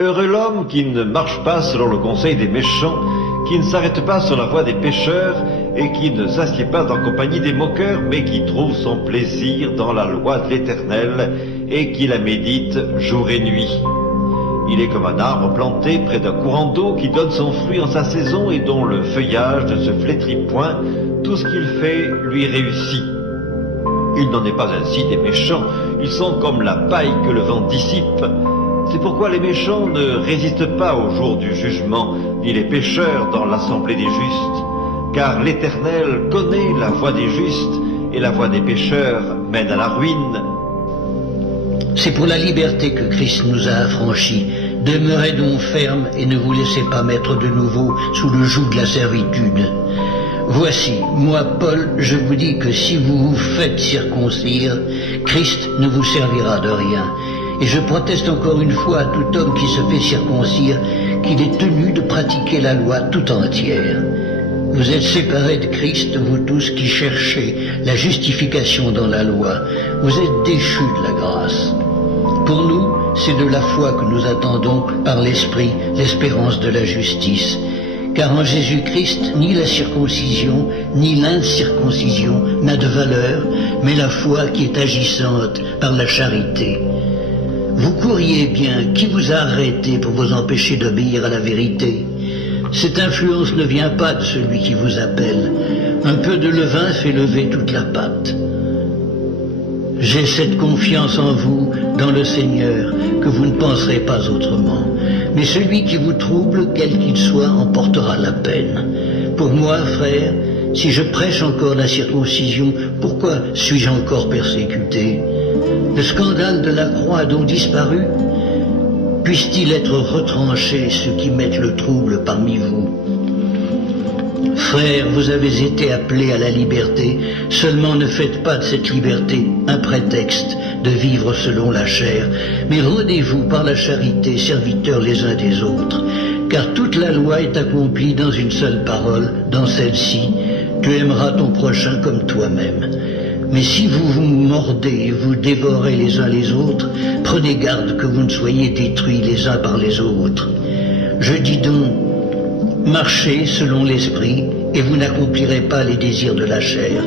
Heureux l'homme qui ne marche pas selon le conseil des méchants, qui ne s'arrête pas sur la voie des pécheurs, et qui ne s'assied pas en compagnie des moqueurs, mais qui trouve son plaisir dans la loi de l'Éternel, et qui la médite jour et nuit. Il est comme un arbre planté près d'un courant d'eau qui donne son fruit en sa saison et dont le feuillage ne se flétrit point, tout ce qu'il fait lui réussit. Il n'en est pas ainsi des méchants, ils sont comme la paille que le vent dissipe. C'est pourquoi les méchants ne résistent pas au jour du jugement, ni les pécheurs dans l'assemblée des justes. Car l'Éternel connaît la voie des justes, et la voie des pécheurs mène à la ruine. C'est pour la liberté que Christ nous a affranchis. Demeurez donc fermes et ne vous laissez pas mettre de nouveau sous le joug de la servitude. Voici, moi, Paul, je vous dis que si vous vous faites circoncire, Christ ne vous servira de rien. Et je proteste encore une fois à tout homme qui se fait circoncire qu'il est tenu de pratiquer la loi tout entière. Vous êtes séparés de Christ, vous tous qui cherchez la justification dans la loi. Vous êtes déchus de la grâce. Pour nous, c'est de la foi que nous attendons par l'Esprit l'espérance de la justice. Car en Jésus-Christ, ni la circoncision, ni l'incirconcision n'a de valeur, mais la foi qui est agissante par la charité. Vous courriez bien, qui vous a arrêté pour vous empêcher d'obéir à la vérité? Cette influence ne vient pas de celui qui vous appelle. Un peu de levain fait lever toute la pâte. J'ai cette confiance en vous, dans le Seigneur, que vous ne penserez pas autrement. Mais celui qui vous trouble, quel qu'il soit, en portera la peine. Pour moi, frère, si je prêche encore la circoncision, pourquoi suis-je encore persécuté? Le scandale de la croix a donc disparu? Puisse-t-il être retranché, ceux qui mettent le trouble parmi vous? Frères, vous avez été appelés à la liberté, seulement ne faites pas de cette liberté un prétexte de vivre selon la chair, mais rendez-vous par la charité serviteurs les uns des autres, car toute la loi est accomplie dans une seule parole, dans celle-ci, tu aimeras ton prochain comme toi-même. Mais si vous vous mordez et vous dévorez les uns les autres, prenez garde que vous ne soyez détruits les uns par les autres. Je dis donc, marchez selon l'esprit, et vous n'accomplirez pas les désirs de la chair,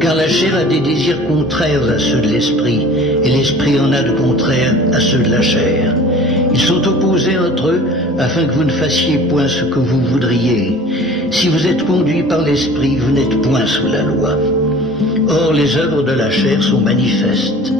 car la chair a des désirs contraires à ceux de l'esprit, et l'esprit en a de contraires à ceux de la chair. Ils sont opposés entre eux, afin que vous ne fassiez point ce que vous voudriez. Si vous êtes conduits par l'esprit, vous n'êtes point sous la loi. Or, les œuvres de la chair sont manifestes.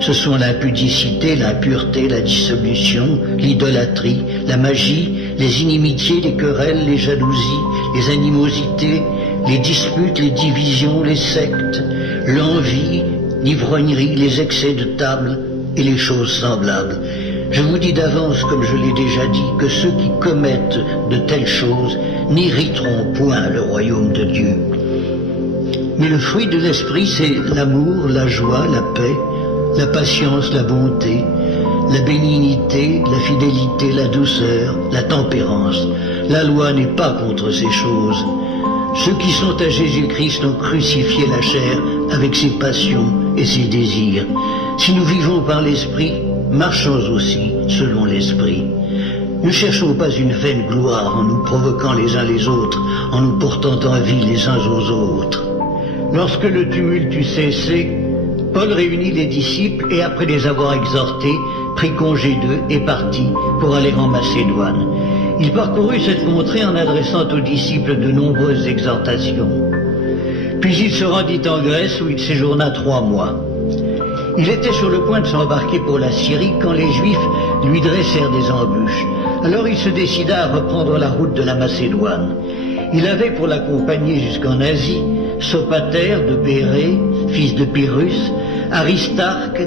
Ce sont l'impudicité, l'impureté, la dissolution, l'idolâtrie, la magie, les inimitiés, les querelles, les jalousies, les animosités, les disputes, les divisions, les sectes, l'envie, l'ivrognerie, les excès de table et les choses semblables. Je vous dis d'avance, comme je l'ai déjà dit, que ceux qui commettent de telles choses n'hériteront point le royaume de Dieu. Mais le fruit de l'esprit, c'est l'amour, la joie, la paix, la patience, la bonté, la bénignité, la fidélité, la douceur, la tempérance. La loi n'est pas contre ces choses. Ceux qui sont à Jésus-Christ ont crucifié la chair avec ses passions et ses désirs. Si nous vivons par l'esprit, marchons aussi selon l'esprit. Ne cherchons pas une vaine gloire en nous provoquant les uns les autres, en nous portant envie les uns aux autres. Lorsque le tumulte eut cessé, Paul réunit les disciples et, après les avoir exhortés, prit congé d'eux et partit pour aller en Macédoine. Il parcourut cette contrée en adressant aux disciples de nombreuses exhortations. Puis il se rendit en Grèce où il séjourna 3 mois. Il était sur le point de s'embarquer pour la Syrie quand les Juifs lui dressèrent des embûches. Alors il se décida à reprendre la route de la Macédoine. Il avait pour l'accompagner jusqu'en Asie Sopater de Bérée, fils de Pyrrhus, Aristarque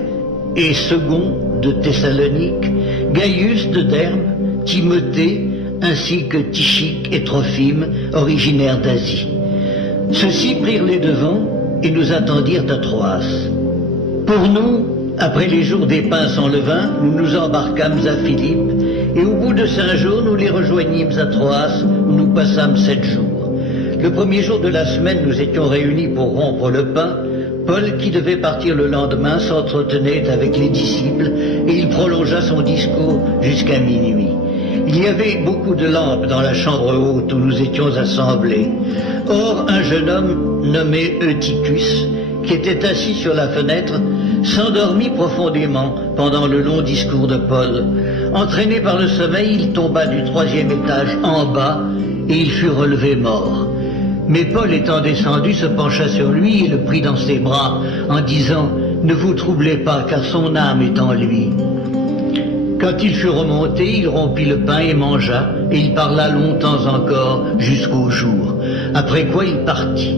et Second de Thessalonique, Gaius de Derbe, Timothée, ainsi que Tychique et Trophime, originaires d'Asie. Ceux-ci prirent les devants et nous attendirent à Troas. Pour nous, après les jours des pains sans levain, nous nous embarquâmes à Philippe, et au bout de 5 jours, nous les rejoignîmes à Troas, où nous passâmes 7 jours. Le premier jour de la semaine, nous étions réunis pour rompre le pain, Paul, qui devait partir le lendemain, s'entretenait avec les disciples et il prolongea son discours jusqu'à minuit. Il y avait beaucoup de lampes dans la chambre haute où nous étions assemblés. Or, un jeune homme nommé Eutychus, qui était assis sur la fenêtre, s'endormit profondément pendant le long discours de Paul. Entraîné par le sommeil, il tomba du 3e étage en bas et il fut relevé mort. Mais Paul, étant descendu, se pencha sur lui et le prit dans ses bras en disant « Ne vous troublez pas, car son âme est en lui ». Quand il fut remonté, il rompit le pain et mangea, et il parla longtemps encore jusqu'au jour, après quoi il partit.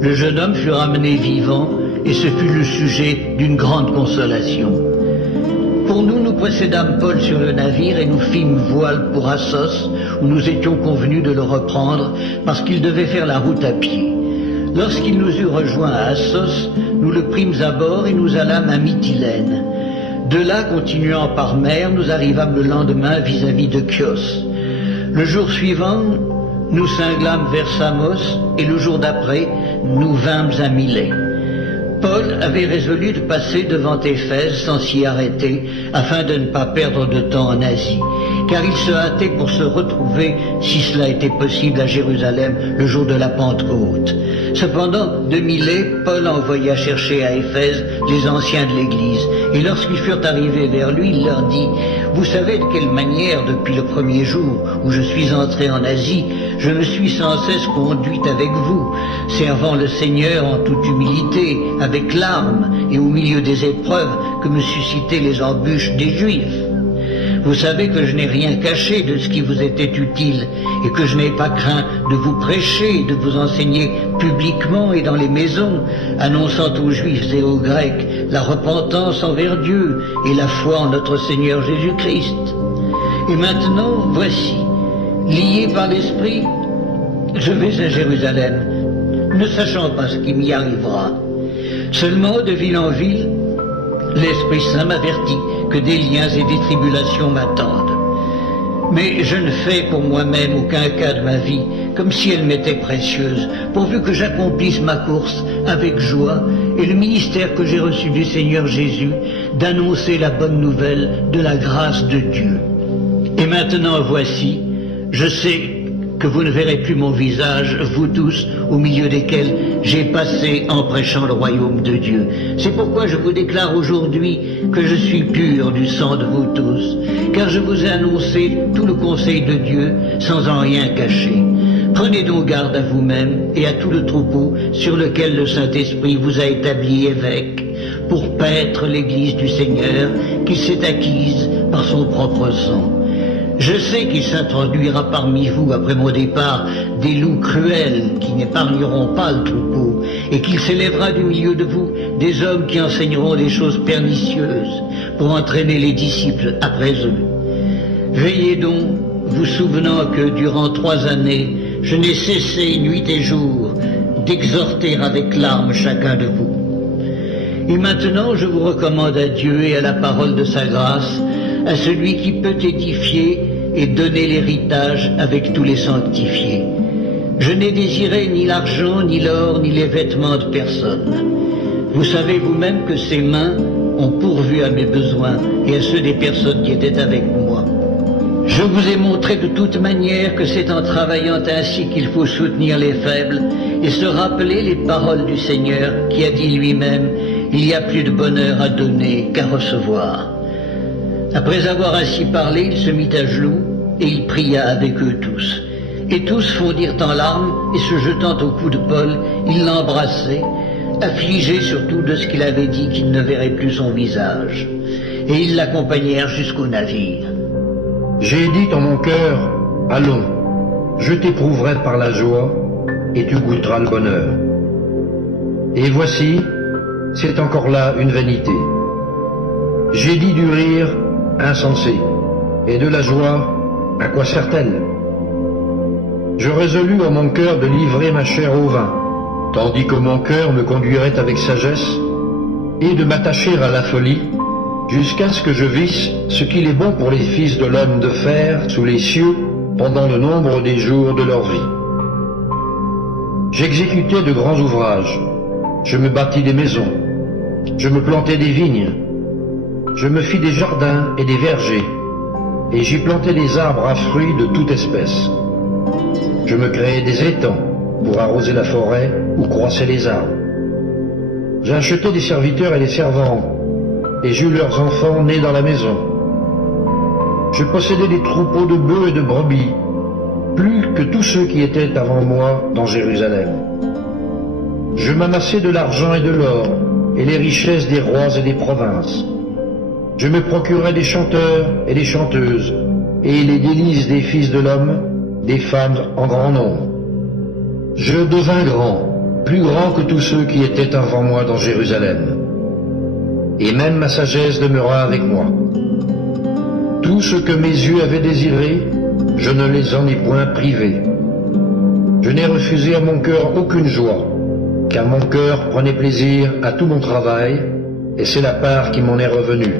Le jeune homme fut ramené vivant, et ce fut le sujet d'une grande consolation. Pour nous, nous précédâmes Paul sur le navire et nous fîmes voile pour Assos, où nous étions convenus de le reprendre, parce qu'il devait faire la route à pied. Lorsqu'il nous eut rejoints à Assos, nous le prîmes à bord et nous allâmes à Mytilène. De là, continuant par mer, nous arrivâmes le lendemain vis-à-vis de Chios. Le jour suivant, nous cinglâmes vers Samos, et le jour d'après, nous vînmes à Milet. Paul avait résolu de passer devant Éphèse sans s'y arrêter, afin de ne pas perdre de temps en Asie, car il se hâtait pour se retrouver, si cela était possible, à Jérusalem le jour de la Pentecôte. Cependant, de Milet, Paul envoya chercher à Éphèse les anciens de l'Église, et lorsqu'ils furent arrivés vers lui, il leur dit « Vous savez de quelle manière, depuis le premier jour où je suis entré en Asie, je me suis sans cesse conduite avec vous, servant le Seigneur en toute humilité, avec larmes et au milieu des épreuves que me suscitaient les embûches des Juifs. Vous savez que je n'ai rien caché de ce qui vous était utile et que je n'ai pas craint de vous prêcher et de vous enseigner publiquement et dans les maisons, annonçant aux Juifs et aux Grecs la repentance envers Dieu et la foi en notre Seigneur Jésus-Christ. Et maintenant, voici, lié par l'Esprit, je vais à Jérusalem, ne sachant pas ce qui m'y arrivera. Seulement, de ville en ville, l'Esprit Saint m'avertit que des liens et des tribulations m'attendent. Mais je ne fais pour moi-même aucun cas de ma vie, comme si elle m'était précieuse, pourvu que j'accomplisse ma course avec joie et le ministère que j'ai reçu du Seigneur Jésus, d'annoncer la bonne nouvelle de la grâce de Dieu. Et maintenant, voici, je sais que vous ne verrez plus mon visage, vous tous, au milieu desquels j'ai passé en prêchant le royaume de Dieu. C'est pourquoi je vous déclare aujourd'hui que je suis pur du sang de vous tous, car je vous ai annoncé tout le conseil de Dieu sans en rien cacher. Prenez donc garde à vous-même et à tout le troupeau sur lequel le Saint-Esprit vous a établi évêque, pour paître l'Église du Seigneur qu'il s'est acquise par son propre sang. Je sais qu'il s'introduira parmi vous, après mon départ, des loups cruels qui n'épargneront pas le troupeau, et qu'il s'élèvera du milieu de vous des hommes qui enseigneront des choses pernicieuses pour entraîner les disciples après eux. Veillez donc, vous souvenant que durant 3 années, je n'ai cessé nuit et jour d'exhorter avec larmes chacun de vous. Et maintenant, je vous recommande à Dieu et à la parole de sa grâce, à celui qui peut édifier et donner l'héritage avec tous les sanctifiés. Je n'ai désiré ni l'argent, ni l'or, ni les vêtements de personne. Vous savez vous-même que ces mains ont pourvu à mes besoins et à ceux des personnes qui étaient avec moi. Je vous ai montré de toute manière que c'est en travaillant ainsi qu'il faut soutenir les faibles et se rappeler les paroles du Seigneur qui a dit lui-même « Il y a plus de bonheur à donner qu'à recevoir ». Après avoir ainsi parlé, il se mit à genoux et il pria avec eux tous. Et tous fondirent en larmes et se jetant au cou de Paul, ils l'embrassaient, affligés surtout de ce qu'il avait dit qu'il ne verrait plus son visage. Et ils l'accompagnèrent jusqu'au navire. J'ai dit en mon cœur, allons, je t'éprouverai par la joie et tu goûteras le bonheur. Et voici, c'est encore là une vanité. J'ai dit du rire insensé, et de la joie, à quoi sert-elle? Je résolus en mon cœur de livrer ma chair au vin, tandis que mon cœur me conduirait avec sagesse, et de m'attacher à la folie, jusqu'à ce que je visse ce qu'il est bon pour les fils de l'homme de faire sous les cieux pendant le nombre des jours de leur vie. J'exécutais de grands ouvrages, Je me bâtis des maisons. Je me plantai des vignes. Je me fis des jardins et des vergers. Et j'y plantai des arbres à fruits de toute espèce. Je me créai des étangs pour arroser la forêt où croissaient les arbres. J'achetai des serviteurs et des servantes, et j'eus leurs enfants nés dans la maison. Je possédais des troupeaux de bœufs et de brebis, plus que tous ceux qui étaient avant moi dans Jérusalem. Je m'amassai de l'argent et de l'or, et les richesses des rois et des provinces. Je me procurai des chanteurs et des chanteuses, et les délices des fils de l'homme, des femmes en grand nombre. Je devins grand, plus grand que tous ceux qui étaient avant moi dans Jérusalem. Et même ma sagesse demeura avec moi. Tout ce que mes yeux avaient désiré, je ne les en ai point privés. Je n'ai refusé à mon cœur aucune joie, car mon cœur prenait plaisir à tout mon travail, et c'est la part qui m'en est revenue.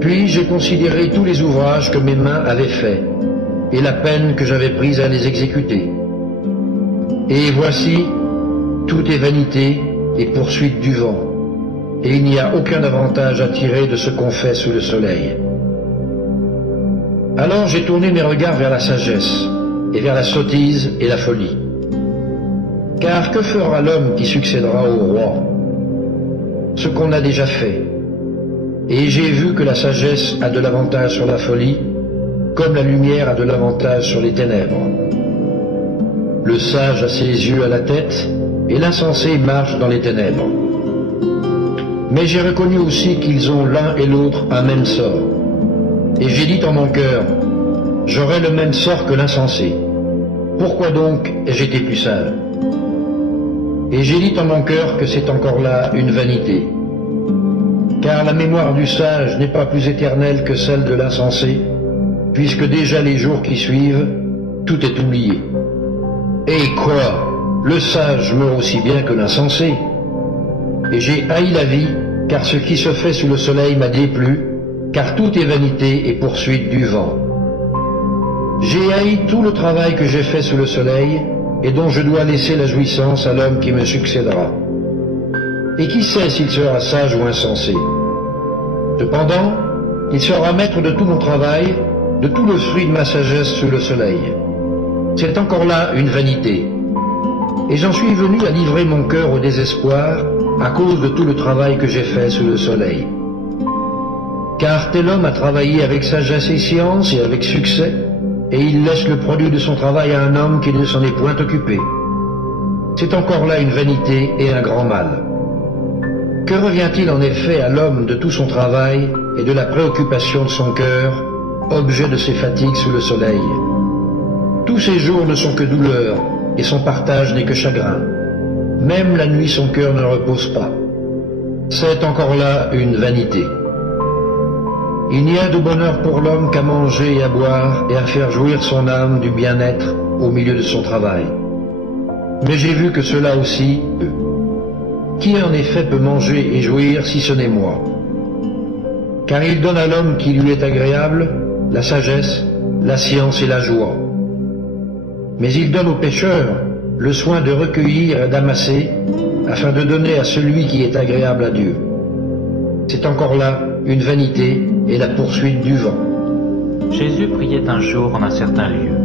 Puis j'ai considéré tous les ouvrages que mes mains avaient faits, et la peine que j'avais prise à les exécuter. Et voici, tout est vanité et poursuite du vent, et il n'y a aucun avantage à tirer de ce qu'on fait sous le soleil. Alors j'ai tourné mes regards vers la sagesse, et vers la sottise et la folie. Car que fera l'homme qui succédera au roi? Ce qu'on a déjà fait. Et j'ai vu que la sagesse a de l'avantage sur la folie, comme la lumière a de l'avantage sur les ténèbres. Le sage a ses yeux à la tête, et l'insensé marche dans les ténèbres. Mais j'ai reconnu aussi qu'ils ont l'un et l'autre un même sort. Et j'ai dit en mon cœur, j'aurai le même sort que l'insensé. Pourquoi donc ai-je été plus sage? Et j'ai dit en mon cœur que c'est encore là une vanité. Car la mémoire du sage n'est pas plus éternelle que celle de l'insensé, puisque déjà les jours qui suivent, tout est oublié. Et quoi? Le sage meurt aussi bien que l'insensé. Et j'ai haï la vie, car ce qui se fait sous le soleil m'a déplu, car tout est vanité et poursuite du vent. J'ai haï tout le travail que j'ai fait sous le soleil, et dont je dois laisser la jouissance à l'homme qui me succédera. Et qui sait s'il sera sage ou insensé? Cependant, il sera maître de tout mon travail, de tout le fruit de ma sagesse sous le soleil. C'est encore là une vanité. Et j'en suis venu à livrer mon cœur au désespoir à cause de tout le travail que j'ai fait sous le soleil. Car tel homme a travaillé avec sagesse et science et avec succès, et il laisse le produit de son travail à un homme qui ne s'en est point occupé. C'est encore là une vanité et un grand mal. Que revient-il en effet à l'homme de tout son travail et de la préoccupation de son cœur, objet de ses fatigues sous le soleil? Tous ses jours ne sont que douleur, et son partage n'est que chagrin. Même la nuit son cœur ne repose pas. C'est encore là une vanité. Il n'y a de bonheur pour l'homme qu'à manger et à boire et à faire jouir son âme du bien-être au milieu de son travail. Mais j'ai vu que cela aussi, qui en effet peut manger et jouir si ce n'est moi? Car il donne à l'homme qui lui est agréable la sagesse, la science et la joie. Mais il donne aux pécheurs le soin de recueillir et d'amasser afin de donner à celui qui est agréable à Dieu. C'est encore là une vanité et la poursuite du vent. Jésus priait un jour en un certain lieu.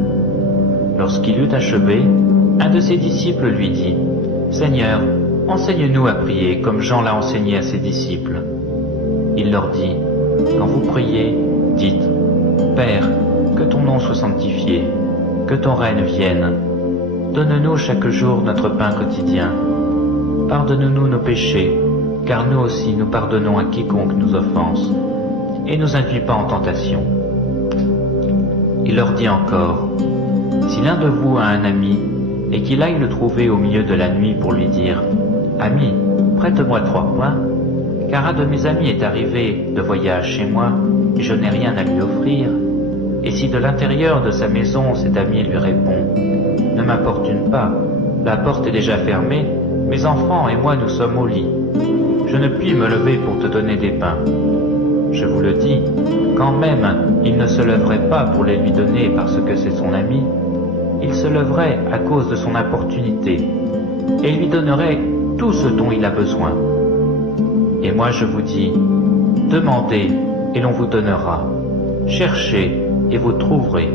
Lorsqu'il eut achevé, un de ses disciples lui dit, « Seigneur, enseigne-nous à prier comme Jean l'a enseigné à ses disciples. » Il leur dit, « Quand vous priez, dites, « Père, que ton nom soit sanctifié, que ton règne vienne. Donne-nous chaque jour notre pain quotidien. Pardonne-nous nos péchés, car nous aussi nous pardonnons à quiconque nous offense. Et nous induis pas en tentation. » Il leur dit encore, « Si l'un de vous a un ami, et qu'il aille le trouver au milieu de la nuit pour lui dire, « Ami, prête-moi 3 points, car un de mes amis est arrivé de voyage chez moi, et je n'ai rien à lui offrir. » Et si de l'intérieur de sa maison cet ami lui répond, « Ne m'importune pas, la porte est déjà fermée, mes enfants et moi nous sommes au lit. Je ne puis me lever pour te donner des pains. » Je vous le dis, quand même il ne se lèverait pas pour les lui donner parce que c'est son ami, il se leverait à cause de son importunité, et lui donnerait tout ce dont il a besoin. Et moi je vous dis, demandez et l'on vous donnera, cherchez et vous trouverez,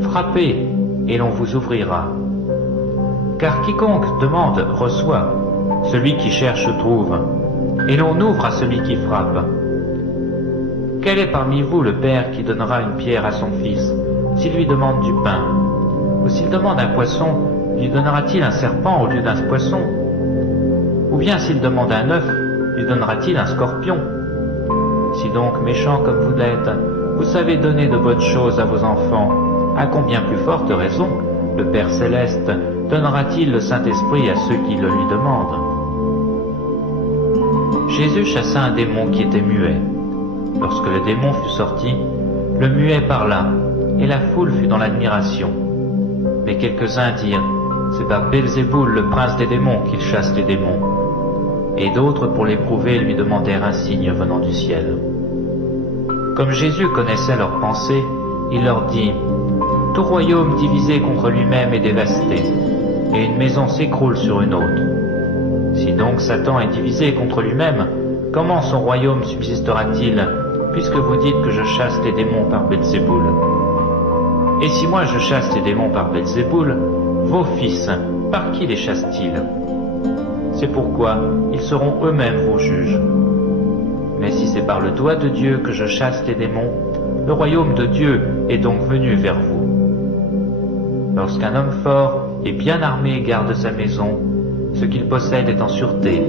frappez et l'on vous ouvrira. Car quiconque demande reçoit, celui qui cherche trouve, et l'on ouvre à celui qui frappe. Quel est parmi vous le père qui donnera une pierre à son fils, s'il lui demande du pain? Ou s'il demande un poisson, lui donnera-t-il un serpent au lieu d'un poisson? Ou bien s'il demande un œuf, lui donnera-t-il un scorpion? Si donc, méchants comme vous l'êtes, vous savez donner de bonnes choses à vos enfants, à combien plus forte raison le Père Céleste donnera-t-il le Saint-Esprit à ceux qui le lui demandent? Jésus chassa un démon qui était muet. Lorsque le démon fut sorti, le muet parla, et la foule fut dans l'admiration. Mais quelques-uns dirent, c'est par Belzéboul, le prince des démons, qu'il chasse les démons. Et d'autres, pour l'éprouver, lui demandèrent un signe venant du ciel. Comme Jésus connaissait leurs pensées, il leur dit, tout royaume divisé contre lui-même est dévasté, et une maison s'écroule sur une autre. Si donc Satan est divisé contre lui-même, comment son royaume subsistera-t-il, puisque vous dites que je chasse les démons par Belzéboul? Et si moi je chasse les démons par Belzéboul, vos fils, par qui les chassent-ils? C'est pourquoi ils seront eux-mêmes vos juges. Mais si c'est par le doigt de Dieu que je chasse les démons, le royaume de Dieu est donc venu vers vous. Lorsqu'un homme fort et bien armé garde sa maison, ce qu'il possède est en sûreté.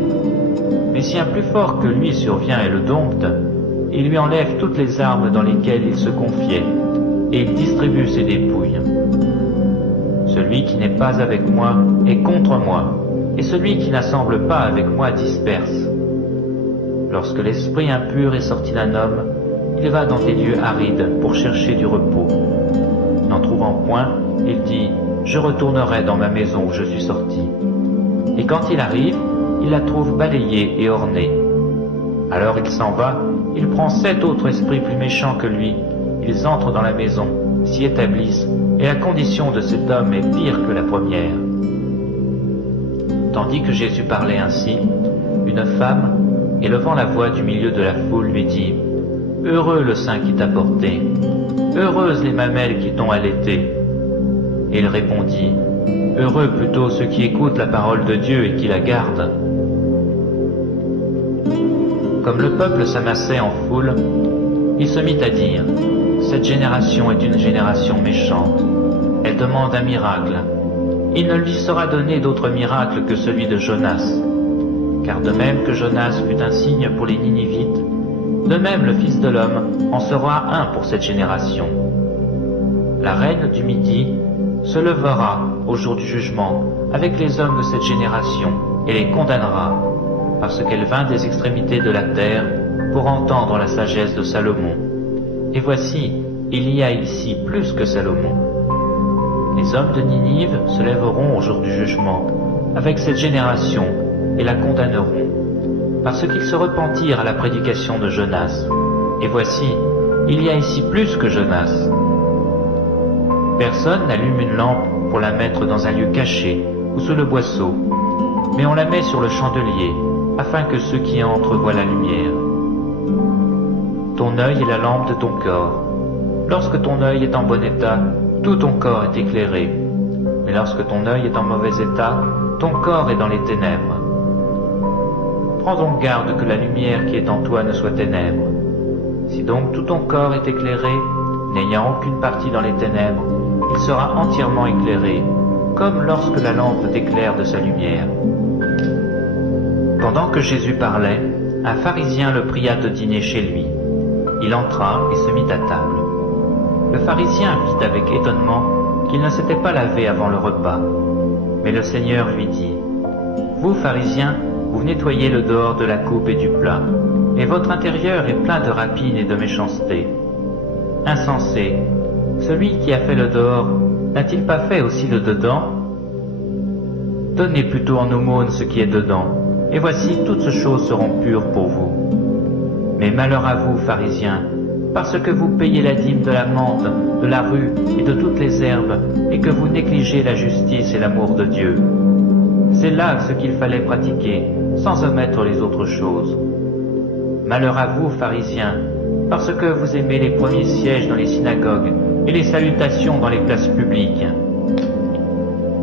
Mais si un plus fort que lui survient et le dompte, il lui enlève toutes les armes dans lesquelles il se confiait, et il distribue ses dépouilles. Celui qui n'est pas avec moi est contre moi, et celui qui n'assemble pas avec moi disperse. Lorsque l'esprit impur est sorti d'un homme, il va dans des lieux arides pour chercher du repos. N'en trouvant point, il dit, je retournerai dans ma maison où je suis sorti. Et quand il arrive, il la trouve balayée et ornée. Alors il s'en va, il prend 7 autres esprits plus méchants que lui, ils entrent dans la maison, s'y établissent, et la condition de cet homme est pire que la première. Tandis que Jésus parlait ainsi, une femme, élevant la voix du milieu de la foule, lui dit, « Heureux le sein qui t'a porté, heureuses les mamelles qui t'ont allaité. » Et il répondit, « Heureux plutôt ceux qui écoutent la parole de Dieu et qui la gardent. » Comme le peuple s'amassait en foule, il se mit à dire, « Cette génération est une génération méchante. Elle demande un miracle. Il ne lui sera donné d'autre miracle que celui de Jonas. Car de même que Jonas fut un signe pour les Ninivites, de même le Fils de l'homme en sera un pour cette génération. La reine du Midi se levera au jour du jugement avec les hommes de cette génération et les condamnera, parce qu'elle vint des extrémités de la terre pour entendre la sagesse de Salomon. Et voici, il y a ici plus que Salomon. Les hommes de Ninive se lèveront au jour du jugement avec cette génération et la condamneront, parce qu'ils se repentirent à la prédication de Jonas. Et voici, il y a ici plus que Jonas. Personne n'allume une lampe pour la mettre dans un lieu caché ou sous le boisseau, mais on la met sur le chandelier, afin que ceux qui entrent voient la lumière. Ton œil est la lampe de ton corps. Lorsque ton œil est en bon état, tout ton corps est éclairé. Mais lorsque ton œil est en mauvais état, ton corps est dans les ténèbres. Prends donc garde que la lumière qui est en toi ne soit ténèbres. Si donc tout ton corps est éclairé, n'ayant aucune partie dans les ténèbres, il sera entièrement éclairé, comme lorsque la lampe t'éclaire de sa lumière. Pendant que Jésus parlait, un pharisien le pria de dîner chez lui. Il entra et se mit à table. Le pharisien vit avec étonnement qu'il ne s'était pas lavé avant le repas. Mais le Seigneur lui dit, « Vous, pharisiens, vous nettoyez le dehors de la coupe et du plat, et votre intérieur est plein de rapine et de méchanceté. Insensé, celui qui a fait le dehors, n'a-t-il pas fait aussi le dedans? Donnez plutôt en aumône ce qui est dedans, et voici toutes choses seront pures pour vous. Mais malheur à vous, pharisiens, parce que vous payez la dîme de la menthe, de la rue et de toutes les herbes, et que vous négligez la justice et l'amour de Dieu. C'est là ce qu'il fallait pratiquer, sans omettre les autres choses. Malheur à vous, pharisiens, parce que vous aimez les premiers sièges dans les synagogues et les salutations dans les places publiques.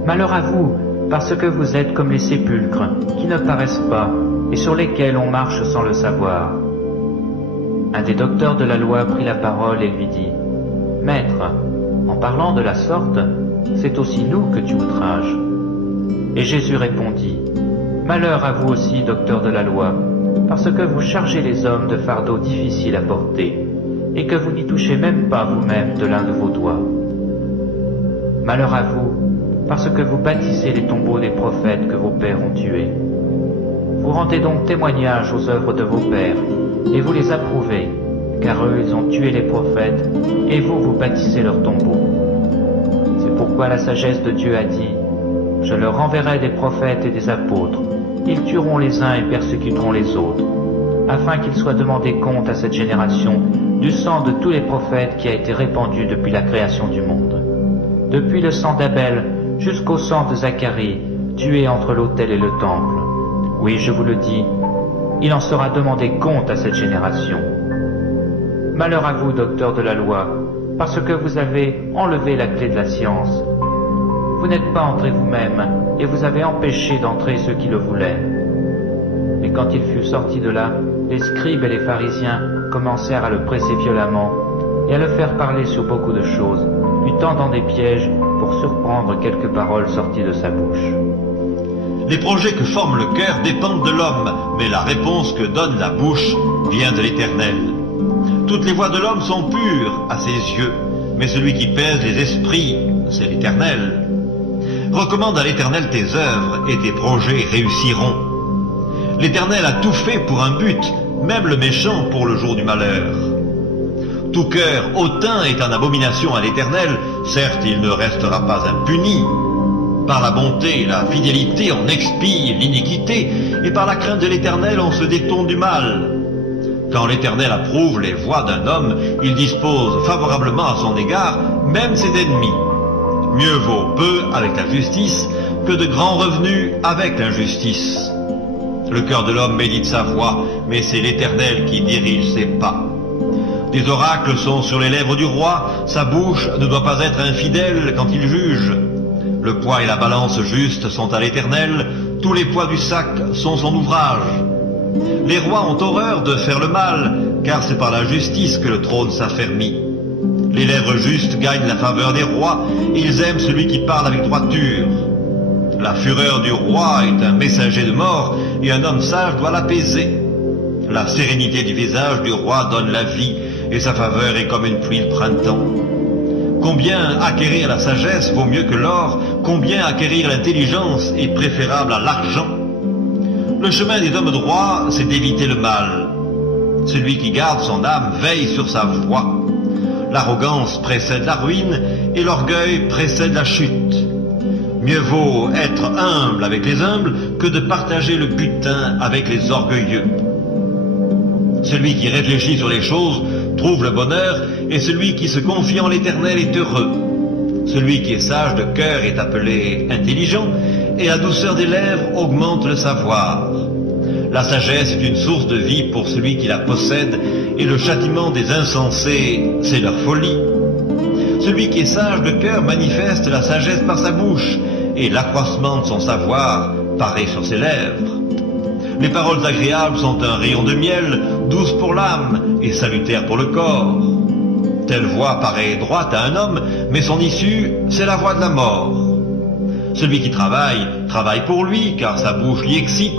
Malheur à vous, parce que vous êtes comme les sépulcres, qui ne paraissent pas et sur lesquels on marche sans le savoir. Un des docteurs de la loi prit la parole et lui dit, « Maître, en parlant de la sorte, c'est aussi nous que tu outrages. » Et Jésus répondit, « Malheur à vous aussi, docteurs de la loi, parce que vous chargez les hommes de fardeaux difficiles à porter, et que vous n'y touchez même pas vous-même de l'un de vos doigts. Malheur à vous, parce que vous bâtissez les tombeaux des prophètes que vos pères ont tués. Vous rendez donc témoignage aux œuvres de vos pères, et vous les approuvez, car eux ils ont tué les prophètes, et vous bâtissez leurs tombeaux. C'est pourquoi la sagesse de Dieu a dit, « Je leur enverrai des prophètes et des apôtres, ils tueront les uns et persécuteront les autres, afin qu'il soit demandé compte à cette génération du sang de tous les prophètes qui a été répandu depuis la création du monde, depuis le sang d'Abel jusqu'au sang de Zacharie, tué entre l'autel et le temple. Oui, je vous le dis, il en sera demandé compte à cette génération. Malheur à vous, docteurs de la loi, parce que vous avez enlevé la clé de la science. Vous n'êtes pas entrés vous-même, et vous avez empêché d'entrer ceux qui le voulaient. » Et quand il fut sorti de là, les scribes et les pharisiens commencèrent à le presser violemment et à le faire parler sur beaucoup de choses, lui tendant des pièges pour surprendre quelques paroles sorties de sa bouche. Les projets que forme le cœur dépendent de l'homme, mais la réponse que donne la bouche vient de l'Éternel. Toutes les voies de l'homme sont pures à ses yeux, mais celui qui pèse les esprits, c'est l'Éternel. Recommande à l'Éternel tes œuvres et tes projets réussiront. L'Éternel a tout fait pour un but, même le méchant pour le jour du malheur. Tout cœur hautain est en abomination à l'Éternel, certes il ne restera pas impuni. Par la bonté et la fidélité on expie l'iniquité, et par la crainte de l'Éternel on se détourne du mal. Quand l'Éternel approuve les voies d'un homme, il dispose favorablement à son égard, même ses ennemis. Mieux vaut peu avec la justice que de grands revenus avec l'injustice. Le cœur de l'homme médite sa voie, mais c'est l'Éternel qui dirige ses pas. Des oracles sont sur les lèvres du roi, sa bouche ne doit pas être infidèle quand il juge. Le poids et la balance juste sont à l'Éternel, tous les poids du sac sont son ouvrage. Les rois ont horreur de faire le mal, car c'est par la justice que le trône s'affermit. Les lèvres justes gagnent la faveur des rois, et ils aiment celui qui parle avec droiture. La fureur du roi est un messager de mort, et un homme sage doit l'apaiser. La sérénité du visage du roi donne la vie, et sa faveur est comme une pluie de printemps. Combien acquérir la sagesse vaut mieux que l'or, combien acquérir l'intelligence est préférable à l'argent. Le chemin des hommes droits, c'est d'éviter le mal. Celui qui garde son âme veille sur sa voie. L'arrogance précède la ruine, et l'orgueil précède la chute. Mieux vaut être humble avec les humbles que de partager le butin avec les orgueilleux. Celui qui réfléchit sur les choses trouve le bonheur, et celui qui se confie en l'Éternel est heureux. Celui qui est sage de cœur est appelé intelligent, et la douceur des lèvres augmente le savoir. La sagesse est une source de vie pour celui qui la possède, et le châtiment des insensés, c'est leur folie. Celui qui est sage de cœur manifeste la sagesse par sa bouche, et l'accroissement de son savoir paraît sur ses lèvres. Les paroles agréables sont un rayon de miel, douces pour l'âme et salutaires pour le corps. Telle voie paraît droite à un homme, mais son issue, c'est la voie de la mort. Celui qui travaille, travaille pour lui, car sa bouche l'y excite.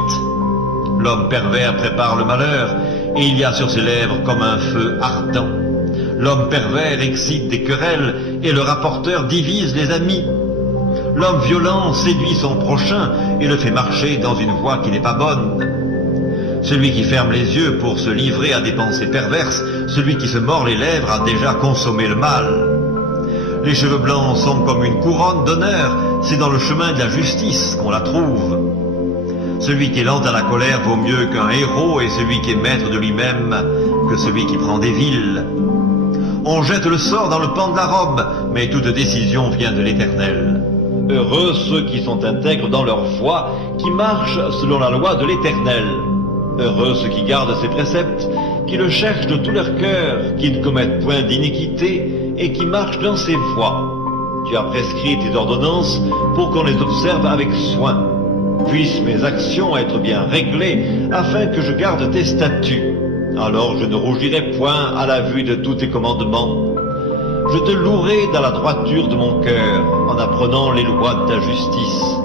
L'homme pervers prépare le malheur, et il y a sur ses lèvres comme un feu ardent. L'homme pervers excite des querelles, et le rapporteur divise les amis. L'homme violent séduit son prochain, et le fait marcher dans une voie qui n'est pas bonne. Celui qui ferme les yeux pour se livrer à des pensées perverses, celui qui se mord les lèvres a déjà consommé le mal. Les cheveux blancs sont comme une couronne d'honneur, c'est dans le chemin de la justice qu'on la trouve. Celui qui est lent à la colère vaut mieux qu'un héros, et celui qui est maître de lui-même que celui qui prend des villes. On jette le sort dans le pan de la robe, mais toute décision vient de l'Éternel. Heureux ceux qui sont intègres dans leur foi, qui marchent selon la loi de l'Éternel. Heureux ceux qui gardent ses préceptes, qui le cherchent de tout leur cœur, qui ne commettent point d'iniquité et qui marchent dans ses voies. Tu as prescrit tes ordonnances pour qu'on les observe avec soin. Puissent mes actions être bien réglées, afin que je garde tes statuts. Alors je ne rougirai point à la vue de tous tes commandements. Je te louerai dans la droiture de mon cœur, en apprenant les lois de ta justice.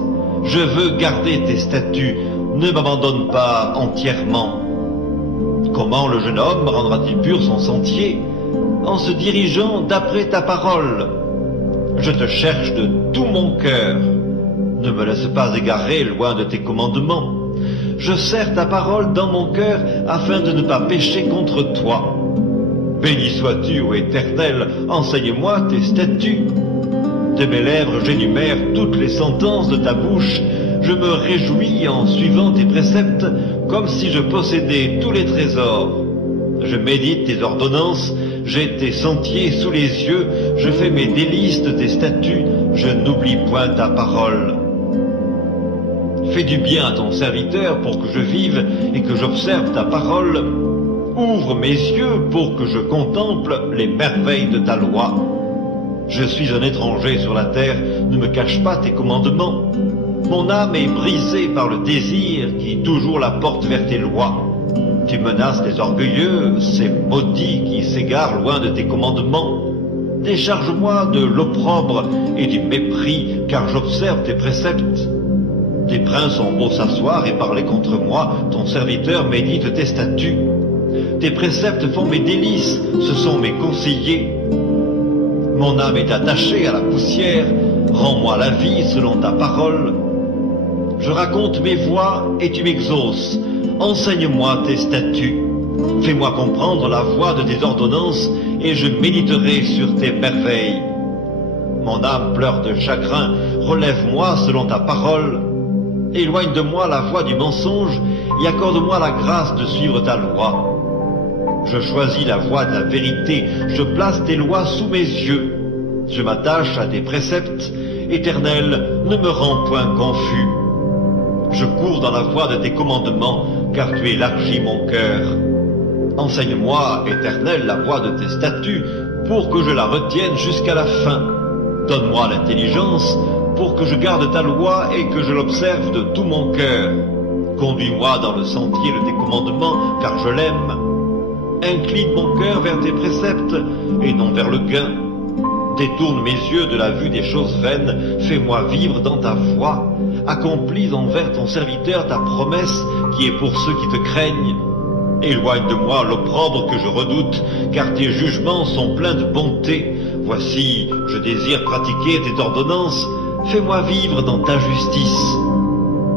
Je veux garder tes statuts, ne m'abandonne pas entièrement. Comment le jeune homme rendra-t-il pur son sentier? En se dirigeant d'après ta parole. Je te cherche de tout mon cœur. Ne me laisse pas égarer loin de tes commandements. Je serre ta parole dans mon cœur afin de ne pas pécher contre toi. Béni sois-tu, ô Éternel, enseigne-moi tes statuts. De mes lèvres j'énumère toutes les sentences de ta bouche. Je me réjouis en suivant tes préceptes comme si je possédais tous les trésors. Je médite tes ordonnances, j'ai tes sentiers sous les yeux, je fais mes délices de tes statuts, je n'oublie point ta parole. Fais du bien à ton serviteur pour que je vive et que j'observe ta parole. Ouvre mes yeux pour que je contemple les merveilles de ta loi. Je suis un étranger sur la terre, ne me cache pas tes commandements. Mon âme est brisée par le désir qui toujours la porte vers tes lois. Tu menaces les orgueilleux, ces maudits qui s'égarent loin de tes commandements. Décharge-moi de l'opprobre et du mépris, car j'observe tes préceptes. Tes princes ont beau s'asseoir et parler contre moi, ton serviteur médite tes statuts. Tes préceptes font mes délices, ce sont mes conseillers. Mon âme est attachée à la poussière, rends-moi la vie selon ta parole. Je raconte mes voies et tu m'exauces, enseigne-moi tes statuts. Fais-moi comprendre la voie de tes ordonnances et je méditerai sur tes merveilles. Mon âme pleure de chagrin, relève-moi selon ta parole. Éloigne de moi la voie du mensonge et accorde-moi la grâce de suivre ta loi. Je choisis la voie de la vérité, je place tes lois sous mes yeux. Je m'attache à tes préceptes, Éternel, ne me rends point confus. Je cours dans la voie de tes commandements, car tu élargis mon cœur. Enseigne-moi, Éternel, la voie de tes statuts, pour que je la retienne jusqu'à la fin. Donne-moi l'intelligence, pour que je garde ta loi et que je l'observe de tout mon cœur. Conduis-moi dans le sentier de tes commandements, car je l'aime. Incline mon cœur vers tes préceptes, et non vers le gain. Détourne mes yeux de la vue des choses vaines, fais-moi vivre dans ta voie. Accomplis envers ton serviteur ta promesse, qui est pour ceux qui te craignent. Éloigne de moi l'opprobre que je redoute, car tes jugements sont pleins de bonté. Voici, je désire pratiquer tes ordonnances, fais-moi vivre dans ta justice.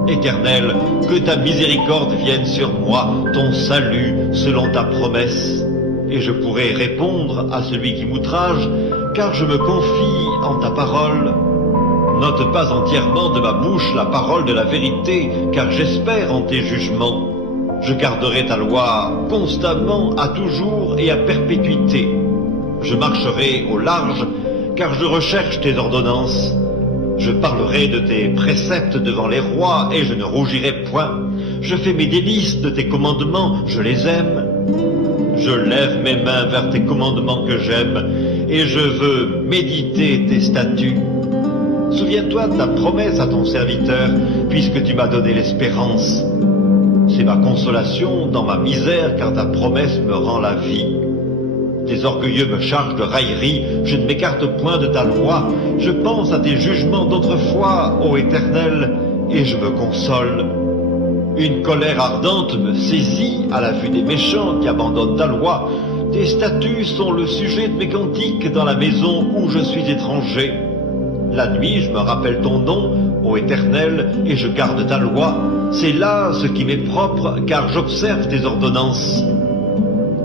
Éternel, que ta miséricorde vienne sur moi, ton salut selon ta promesse. Et je pourrai répondre à celui qui m'outrage, car je me confie en ta parole. N'ôte pas entièrement de ma bouche la parole de la vérité, car j'espère en tes jugements. Je garderai ta loi constamment, à toujours et à perpétuité. Je marcherai au large, car je recherche tes ordonnances. Je parlerai de tes préceptes devant les rois, et je ne rougirai point. Je fais mes délices de tes commandements, je les aime. Je lève mes mains vers tes commandements que j'aime, et je veux méditer tes statuts. Souviens-toi de ta promesse à ton serviteur, puisque tu m'as donné l'espérance. C'est ma consolation dans ma misère, car ta promesse me rend la vie. Tes orgueilleux me chargent de raillerie, je ne m'écarte point de ta loi. Je pense à tes jugements d'autrefois, ô Éternel, et je me console. Une colère ardente me saisit à la vue des méchants qui abandonnent ta loi. Tes statuts sont le sujet de mes cantiques dans la maison où je suis étranger. La nuit, je me rappelle ton nom, ô Éternel, et je garde ta loi. C'est là ce qui m'est propre, car j'observe tes ordonnances.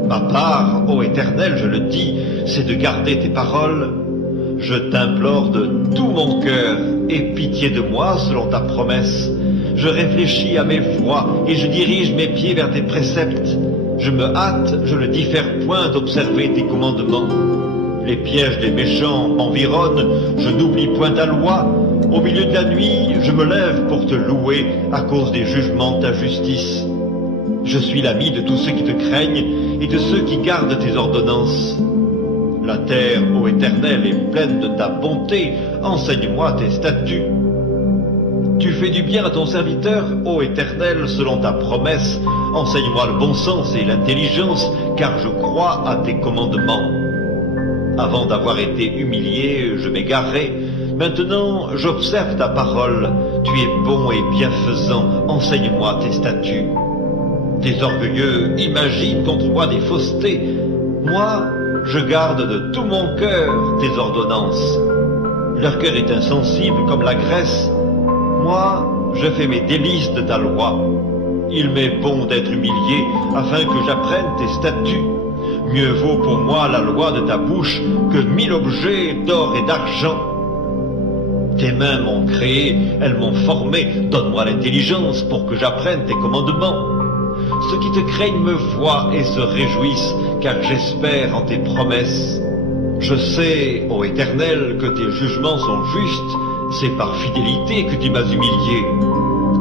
Ma part, ô Éternel, je le dis, c'est de garder tes paroles. Je t'implore de tout mon cœur, aie pitié de moi selon ta promesse. Je réfléchis à mes voies et je dirige mes pieds vers tes préceptes. Je me hâte, je ne diffère point d'observer tes commandements. Les pièges des méchants m'environnent, je n'oublie point ta loi. Au milieu de la nuit, je me lève pour te louer à cause des jugements de ta justice. Je suis l'ami de tous ceux qui te craignent et de ceux qui gardent tes ordonnances. La terre, ô Éternel, est pleine de ta bonté. Enseigne-moi tes statuts. Tu fais du bien à ton serviteur, ô Éternel, selon ta promesse. Enseigne-moi le bon sens et l'intelligence, car je crois à tes commandements. Avant d'avoir été humilié, je m'égarais. Maintenant, j'observe ta parole. Tu es bon et bienfaisant. Enseigne-moi tes statuts. Tes orgueilleux imaginent contre moi des faussetés. Moi, je garde de tout mon cœur tes ordonnances. Leur cœur est insensible comme la graisse. Moi, je fais mes délices de ta loi. Il m'est bon d'être humilié afin que j'apprenne tes statuts. Mieux vaut pour moi la loi de ta bouche que 1000 objets d'or et d'argent. Tes mains m'ont créé, elles m'ont formé. Donne-moi l'intelligence pour que j'apprenne tes commandements. Ceux qui te craignent me voient et se réjouissent, car j'espère en tes promesses. Je sais, ô Éternel, que tes jugements sont justes. C'est par fidélité que tu m'as humilié.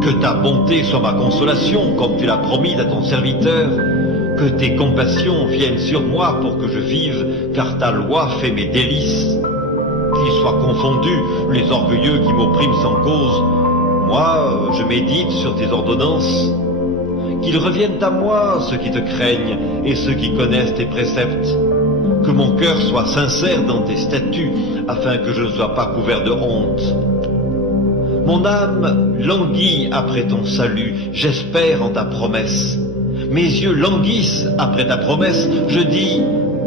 Que ta bonté soit ma consolation, comme tu l'as promis à ton serviteur. Que tes compassions viennent sur moi pour que je vive, car ta loi fait mes délices. Qu'ils soient confondus les orgueilleux qui m'oppriment sans cause. Moi, je médite sur tes ordonnances. Qu'ils reviennent à moi, ceux qui te craignent et ceux qui connaissent tes préceptes. Que mon cœur soit sincère dans tes statuts, afin que je ne sois pas couvert de honte. Mon âme languit après ton salut, j'espère en ta promesse. Mes yeux languissent après ta promesse, je dis,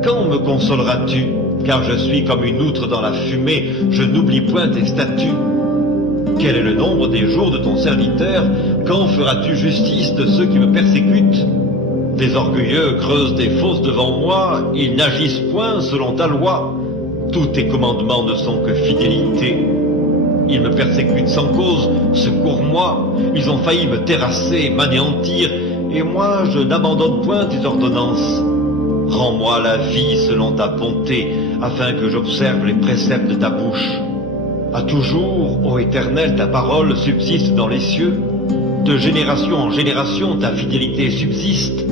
quand me consoleras-tu? Car je suis comme une outre dans la fumée, je n'oublie point tes statuts. Quel est le nombre des jours de ton serviteur? Quand feras-tu justice de ceux qui me persécutent? Des orgueilleux creusent des fosses devant moi, ils n'agissent point selon ta loi. Tous tes commandements ne sont que fidélité. Ils me persécutent sans cause, secours-moi. Ils ont failli me terrasser, m'anéantir, et moi je n'abandonne point tes ordonnances. Rends-moi la vie selon ta bonté, afin que j'observe les préceptes de ta bouche. À toujours, ô Éternel, ta parole subsiste dans les cieux. De génération en génération, ta fidélité subsiste.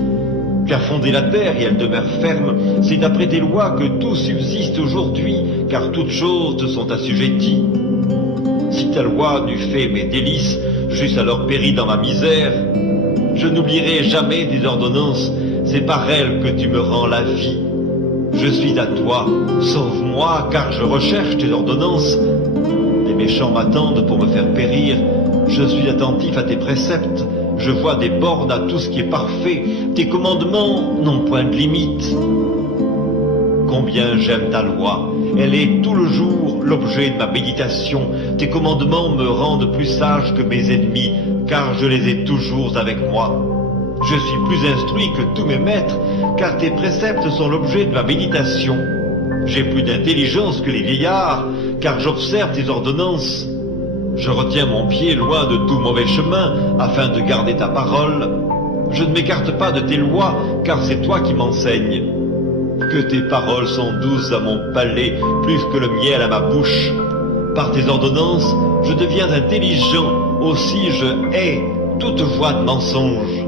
Tu as fondé la terre et elle demeure ferme. C'est d'après tes lois que tout subsiste aujourd'hui, car toutes choses te sont assujetties. Si ta loi n'eût fait mes délices, j'eusse alors péri dans ma misère. Je n'oublierai jamais tes ordonnances, c'est par elles que tu me rends la vie. Je suis à toi, sauve-moi, car je recherche tes ordonnances. Les méchants m'attendent pour me faire périr. Je suis attentif à tes préceptes. Je vois des bornes à tout ce qui est parfait. Tes commandements n'ont point de limite. Combien j'aime ta loi. Elle est tout le jour l'objet de ma méditation. Tes commandements me rendent plus sage que mes ennemis, car je les ai toujours avec moi. Je suis plus instruit que tous mes maîtres, car tes préceptes sont l'objet de ma méditation. J'ai plus d'intelligence que les vieillards, car j'observe tes ordonnances. Je retiens mon pied loin de tout mauvais chemin, afin de garder ta parole. Je ne m'écarte pas de tes lois, car c'est toi qui m'enseignes. Que tes paroles sont douces à mon palais, plus que le miel à ma bouche. Par tes ordonnances, je deviens intelligent, aussi je hais toute voie de mensonge.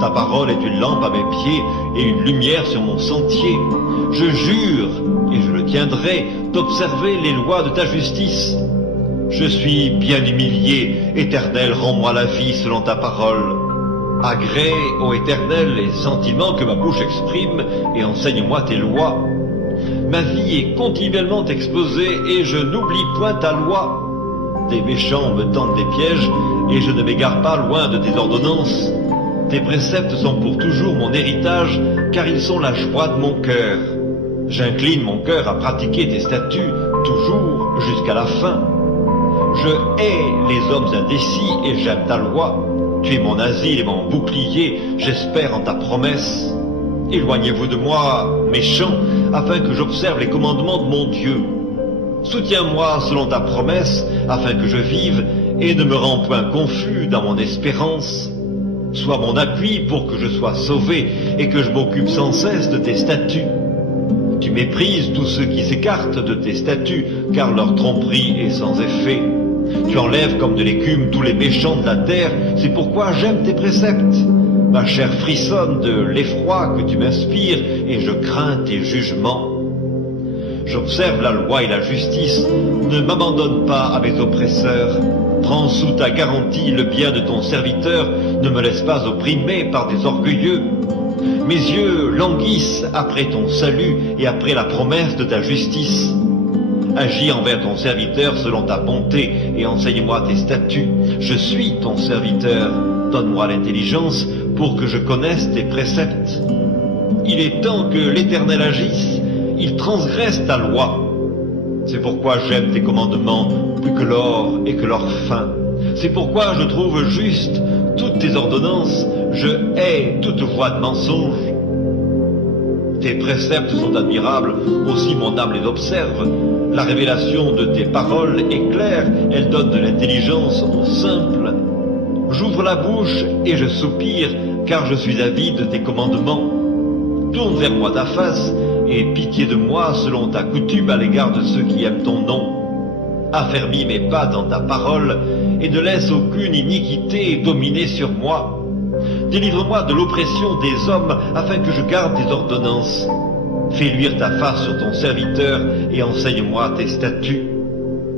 Ta parole est une lampe à mes pieds et une lumière sur mon sentier. Je jure, et je le tiendrai, d'observer les lois de ta justice. Je suis bien humilié, Éternel, rends-moi la vie selon ta parole. Agrée, ô Éternel, les sentiments que ma bouche exprime, et enseigne-moi tes lois. Ma vie est continuellement exposée, et je n'oublie point ta loi. Des méchants me tendent des pièges, et je ne m'égare pas loin de tes ordonnances. Tes préceptes sont pour toujours mon héritage, car ils sont la joie de mon cœur. J'incline mon cœur à pratiquer tes statuts, toujours jusqu'à la fin. Je hais les hommes indécis et j'aime ta loi. Tu es mon asile et mon bouclier, j'espère en ta promesse. Éloignez-vous de moi, méchants, afin que j'observe les commandements de mon Dieu. Soutiens-moi selon ta promesse, afin que je vive, et ne me rends point confus dans mon espérance. Sois mon appui pour que je sois sauvé, et que je m'occupe sans cesse de tes statuts. Tu méprises tous ceux qui s'écartent de tes statuts, car leur tromperie est sans effet. Tu enlèves comme de l'écume tous les méchants de la terre, c'est pourquoi j'aime tes préceptes. Ma chair frissonne de l'effroi que tu m'inspires, et je crains tes jugements. J'observe la loi et la justice, ne m'abandonne pas à mes oppresseurs. Prends sous ta garantie le bien de ton serviteur, ne me laisse pas opprimer par des orgueilleux. Mes yeux languissent après ton salut et après la promesse de ta justice. Agis envers ton serviteur selon ta bonté et enseigne-moi tes statuts. Je suis ton serviteur, donne-moi l'intelligence pour que je connaisse tes préceptes. Il est temps que l'Éternel agisse, il transgresse ta loi. C'est pourquoi j'aime tes commandements plus que l'or et que leur fin. C'est pourquoi je trouve juste toutes tes ordonnances, je hais toute voie de mensonge. Tes préceptes sont admirables, aussi mon âme les observe. La révélation de tes paroles est claire, elle donne de l'intelligence aux simples. J'ouvre la bouche et je soupire, car je suis avide de tes commandements. Tourne vers moi ta face, et pitié de moi selon ta coutume à l'égard de ceux qui aiment ton nom. Affermis mes pas dans ta parole, et ne laisse aucune iniquité dominer sur moi. Délivre-moi de l'oppression des hommes, afin que je garde tes ordonnances. Fais luire ta face sur ton serviteur, et enseigne-moi tes statuts.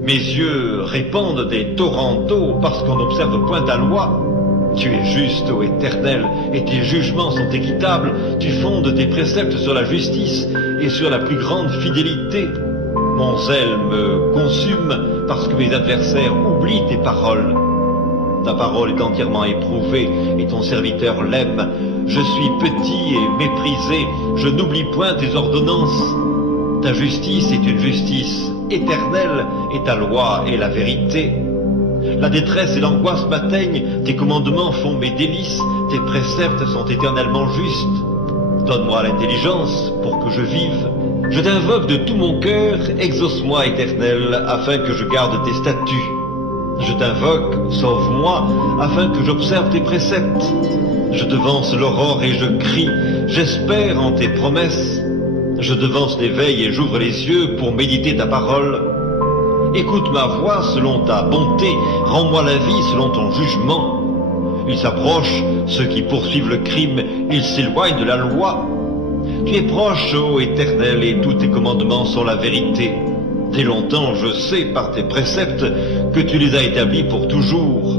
Mes yeux répandent des torrents d'eau, parce qu'on n'observe point ta loi. Tu es juste, ô Éternel, et tes jugements sont équitables. Tu fondes tes préceptes sur la justice et sur la plus grande fidélité. Mon zèle me consume parce que mes adversaires oublient tes paroles. Ta parole est entièrement éprouvée et ton serviteur l'aime. Je suis petit et méprisé, je n'oublie point tes ordonnances. Ta justice est une justice éternelle et ta loi est la vérité. La détresse et l'angoisse m'atteignent, tes commandements font mes délices, tes préceptes sont éternellement justes. Donne-moi l'intelligence pour que je vive. Je t'invoque de tout mon cœur, exauce-moi, Éternel, afin que je garde tes statuts. Je t'invoque, sauve-moi, afin que j'observe tes préceptes. Je devance l'aurore et je crie, j'espère en tes promesses. Je devance l'éveil et j'ouvre les yeux pour méditer ta parole. Écoute ma voix selon ta bonté, rends-moi la vie selon ton jugement. Ils s'approchent, ceux qui poursuivent le crime, ils s'éloignent de la loi. Tu es proche, ô Éternel, et tous tes commandements sont la vérité. Dès longtemps, je sais par tes préceptes que tu les as établis pour toujours.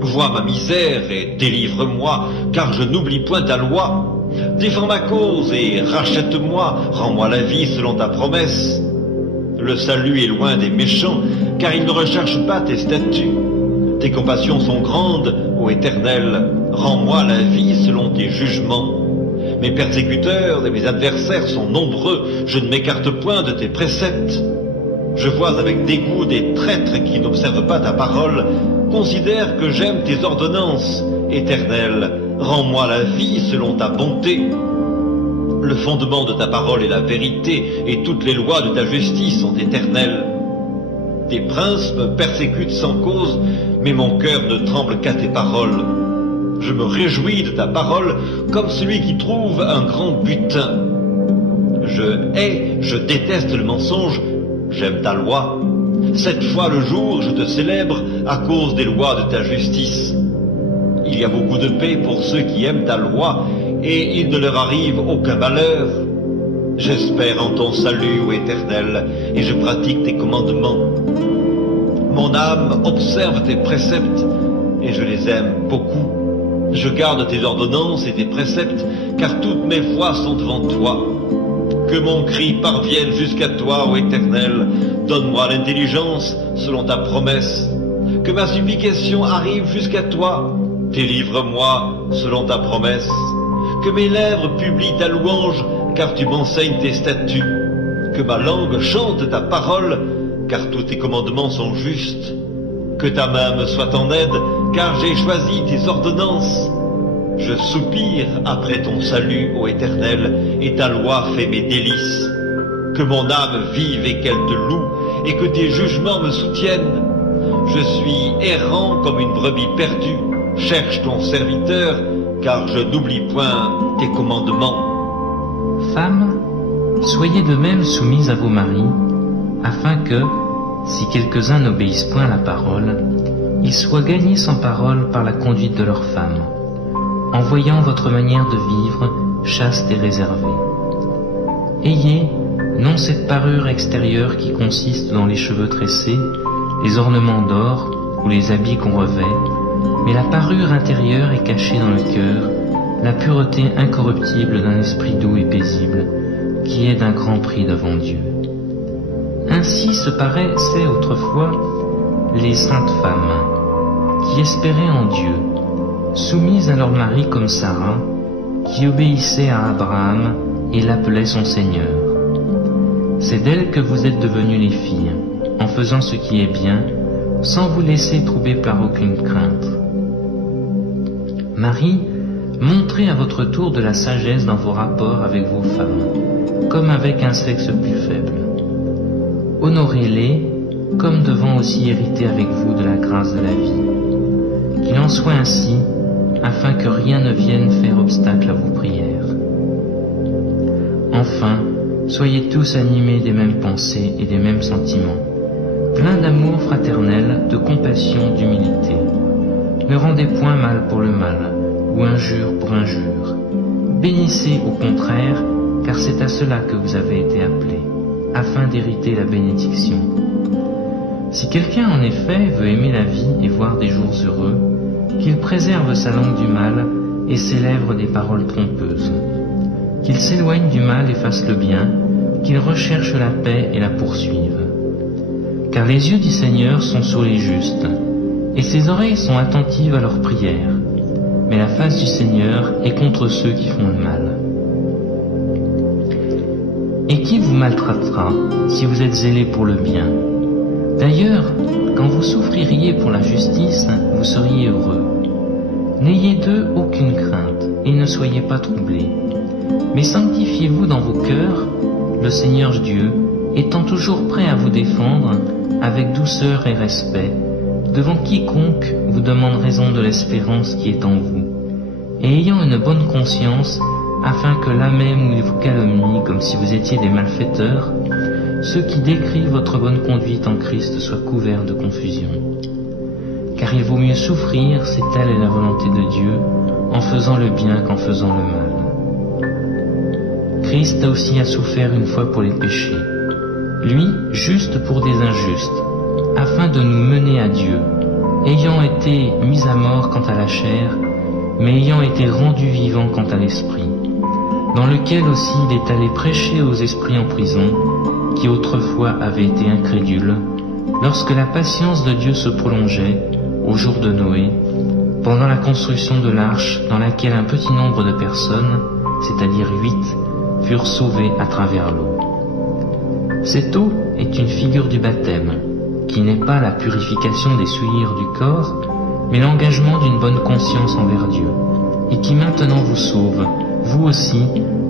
Vois ma misère et délivre-moi, car je n'oublie point ta loi. Défends ma cause et rachète-moi, rends-moi la vie selon ta promesse. Le salut est loin des méchants, car ils ne recherchent pas tes statuts. Tes compassions sont grandes, ô Éternel, rends-moi la vie selon tes jugements. Mes persécuteurs et mes adversaires sont nombreux, je ne m'écarte point de tes préceptes. Je vois avec dégoût des traîtres qui n'observent pas ta parole. Considère que j'aime tes ordonnances. Éternel, rends-moi la vie selon ta bonté. Le fondement de ta parole est la vérité, et toutes les lois de ta justice sont éternelles. Tes princes me persécutent sans cause, mais mon cœur ne tremble qu'à tes paroles. Je me réjouis de ta parole comme celui qui trouve un grand butin. Je déteste le mensonge, j'aime ta loi. 7 fois le jour, je te célèbre à cause des lois de ta justice. Il y a beaucoup de paix pour ceux qui aiment ta loi, et il ne leur arrive aucun malheur. J'espère en ton salut, ô Éternel, et je pratique tes commandements. Mon âme observe tes préceptes, et je les aime beaucoup. Je garde tes ordonnances et tes préceptes, car toutes mes voies sont devant toi. Que mon cri parvienne jusqu'à toi, ô Éternel, donne-moi l'intelligence selon ta promesse. Que ma supplication arrive jusqu'à toi, délivre-moi selon ta promesse. Que mes lèvres publient ta louange, car tu m'enseignes tes statuts. Que ma langue chante ta parole, car tous tes commandements sont justes. Que ta main me soit en aide, car j'ai choisi tes ordonnances. Je soupire après ton salut, ô Éternel, et ta loi fait mes délices. Que mon âme vive et qu'elle te loue, et que tes jugements me soutiennent. Je suis errant comme une brebis perdue. Cherche ton serviteur, car je n'oublie point tes commandements. Femme, Soyez de même soumis à vos maris, afin que, si quelques-uns n'obéissent point à la parole, ils soient gagnés sans parole par la conduite de leurs femmes, en voyant votre manière de vivre chaste et réservée. Ayez non cette parure extérieure qui consiste dans les cheveux tressés, les ornements d'or ou les habits qu'on revêt, mais la parure intérieure est cachée dans le cœur, la pureté incorruptible d'un esprit doux et paisible, qui est d'un grand prix devant Dieu. Ainsi se paraissaient autrefois les saintes femmes, qui espéraient en Dieu, soumises à leur mari comme Sarah, qui obéissait à Abraham et l'appelait son Seigneur. C'est d'elle que vous êtes devenues les filles, en faisant ce qui est bien, sans vous laisser troubler par aucune crainte. Marie, montrez à votre tour de la sagesse dans vos rapports avec vos femmes, comme avec un sexe plus faible. Honorez-les, comme devant aussi hériter avec vous de la grâce de la vie. Qu'il en soit ainsi, afin que rien ne vienne faire obstacle à vos prières. Enfin, soyez tous animés des mêmes pensées et des mêmes sentiments, pleins d'amour fraternel, de compassion, d'humilité. Ne rendez point mal pour le mal, ou injure pour injure. Bénissez au contraire, car c'est à cela que vous avez été appelés, afin d'hériter la bénédiction. Si quelqu'un en effet veut aimer la vie et voir des jours heureux, qu'il préserve sa langue du mal et ses lèvres des paroles trompeuses, qu'il s'éloigne du mal et fasse le bien, qu'il recherche la paix et la poursuive. Car les yeux du Seigneur sont sur les justes, et ses oreilles sont attentives à leurs prières, mais la face du Seigneur est contre ceux qui font le mal. Et qui vous maltraitera si vous êtes zélés pour le bien? D'ailleurs, quand vous souffririez pour la justice, vous seriez heureux. N'ayez d'eux aucune crainte, et ne soyez pas troublés. Mais sanctifiez-vous dans vos cœurs, le Seigneur Dieu étant toujours prêt à vous défendre avec douceur et respect, devant quiconque vous demande raison de l'espérance qui est en vous, et ayant une bonne conscience, afin que là même où ils vous calomnient comme si vous étiez des malfaiteurs, ceux qui décrivent votre bonne conduite en Christ soient couverts de confusion. Car il vaut mieux souffrir, c'est telle est la volonté de Dieu, en faisant le bien qu'en faisant le mal. Christ aussi a souffert une fois pour les péchés, lui juste pour des injustes, afin de nous mener à Dieu, ayant été mis à mort quant à la chair, mais ayant été rendu vivant quant à l'esprit, dans lequel aussi il est allé prêcher aux esprits en prison, qui autrefois avaient été incrédules, lorsque la patience de Dieu se prolongeait, au jour de Noé, pendant la construction de l'arche dans laquelle un petit nombre de personnes, c'est-à-dire 8, furent sauvées à travers l'eau. Cette eau est une figure du baptême, qui n'est pas la purification des souillures du corps, mais l'engagement d'une bonne conscience envers Dieu, et qui maintenant vous sauve, vous aussi,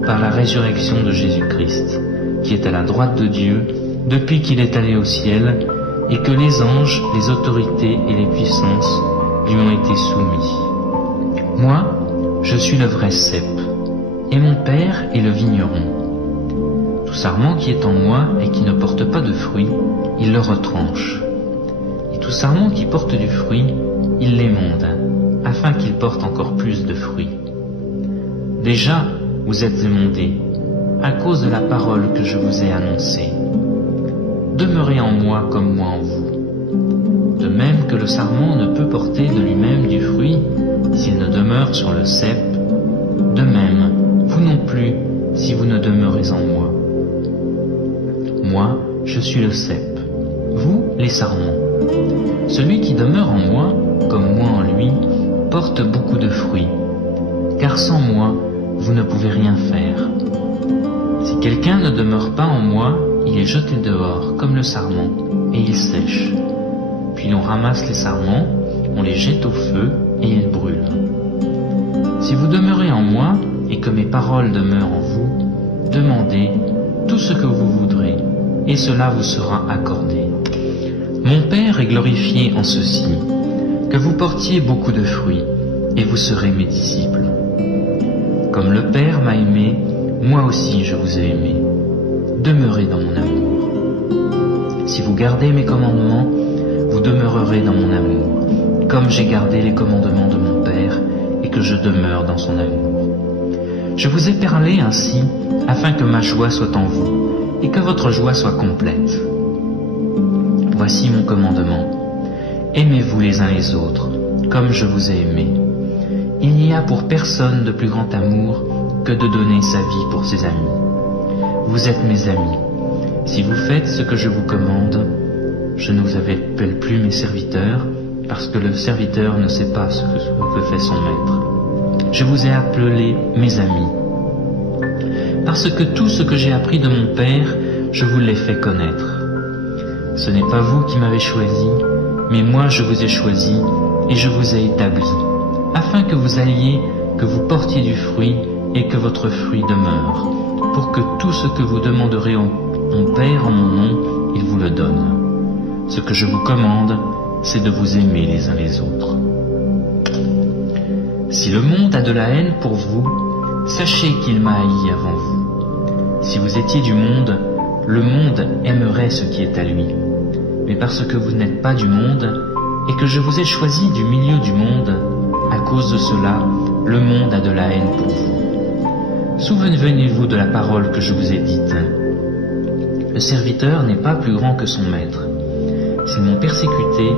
par la résurrection de Jésus-Christ, qui est à la droite de Dieu, depuis qu'il est allé au ciel, et que les anges, les autorités et les puissances lui ont été soumis. Moi, je suis le vrai cep, et mon Père est le vigneron. Tout sarment qui est en moi et qui ne porte pas de fruit, il le retranche. Et tout sarment qui porte du fruit, il l'émonde, afin qu'il porte encore plus de fruits. Déjà, vous êtes émondés, à cause de la parole que je vous ai annoncée. Demeurez en moi comme moi en vous. De même que le sarment ne peut porter de lui-même du fruit s'il ne demeure sur le cep, de même, vous non plus, si vous ne demeurez en moi. Moi, je suis le cep, vous, les sarments. Celui qui demeure en moi, comme moi en lui, porte beaucoup de fruits, car sans moi, vous ne pouvez rien faire. Si quelqu'un ne demeure pas en moi, il est jeté dehors, comme le sarment, et il sèche. Puis l'on ramasse les sarments, on les jette au feu, et ils brûlent. Si vous demeurez en moi, et que mes paroles demeurent en vous, demandez tout ce que vous voudrez, et cela vous sera accordé. Mon Père est glorifié en ceci, que vous portiez beaucoup de fruits, et vous serez mes disciples. Comme le Père m'a aimé, moi aussi je vous ai aimé. demeurez dans mon amour. Si vous gardez mes commandements, vous demeurerez dans mon amour, comme j'ai gardé les commandements de mon Père et que je demeure dans son amour. Je vous ai parlé ainsi afin que ma joie soit en vous et que votre joie soit complète. Voici mon commandement. Aimez-vous les uns les autres, comme je vous ai aimé. Il n'y a pour personne de plus grand amour que de donner sa vie pour ses amis. Vous êtes mes amis. Si vous faites ce que je vous commande, je ne vous appelle plus mes serviteurs, parce que le serviteur ne sait pas ce que fait son maître. Je vous ai appelés mes amis, parce que tout ce que j'ai appris de mon Père, je vous l'ai fait connaître. Ce n'est pas vous qui m'avez choisi, mais moi je vous ai choisi et je vous ai établi, afin que vous alliez, que vous portiez du fruit et que votre fruit demeure, pour que tout ce que vous demanderez au mon Père en mon nom, il vous le donne. Ce que je vous commande, c'est de vous aimer les uns les autres. Si le monde a de la haine pour vous, sachez qu'il m'a haï avant vous. Si vous étiez du monde, le monde aimerait ce qui est à lui. Mais parce que vous n'êtes pas du monde, et que je vous ai choisi du milieu du monde, à cause de cela, le monde a de la haine pour vous. Souvenez-vous de la parole que je vous ai dite. Le serviteur n'est pas plus grand que son maître. S'ils m'ont persécuté,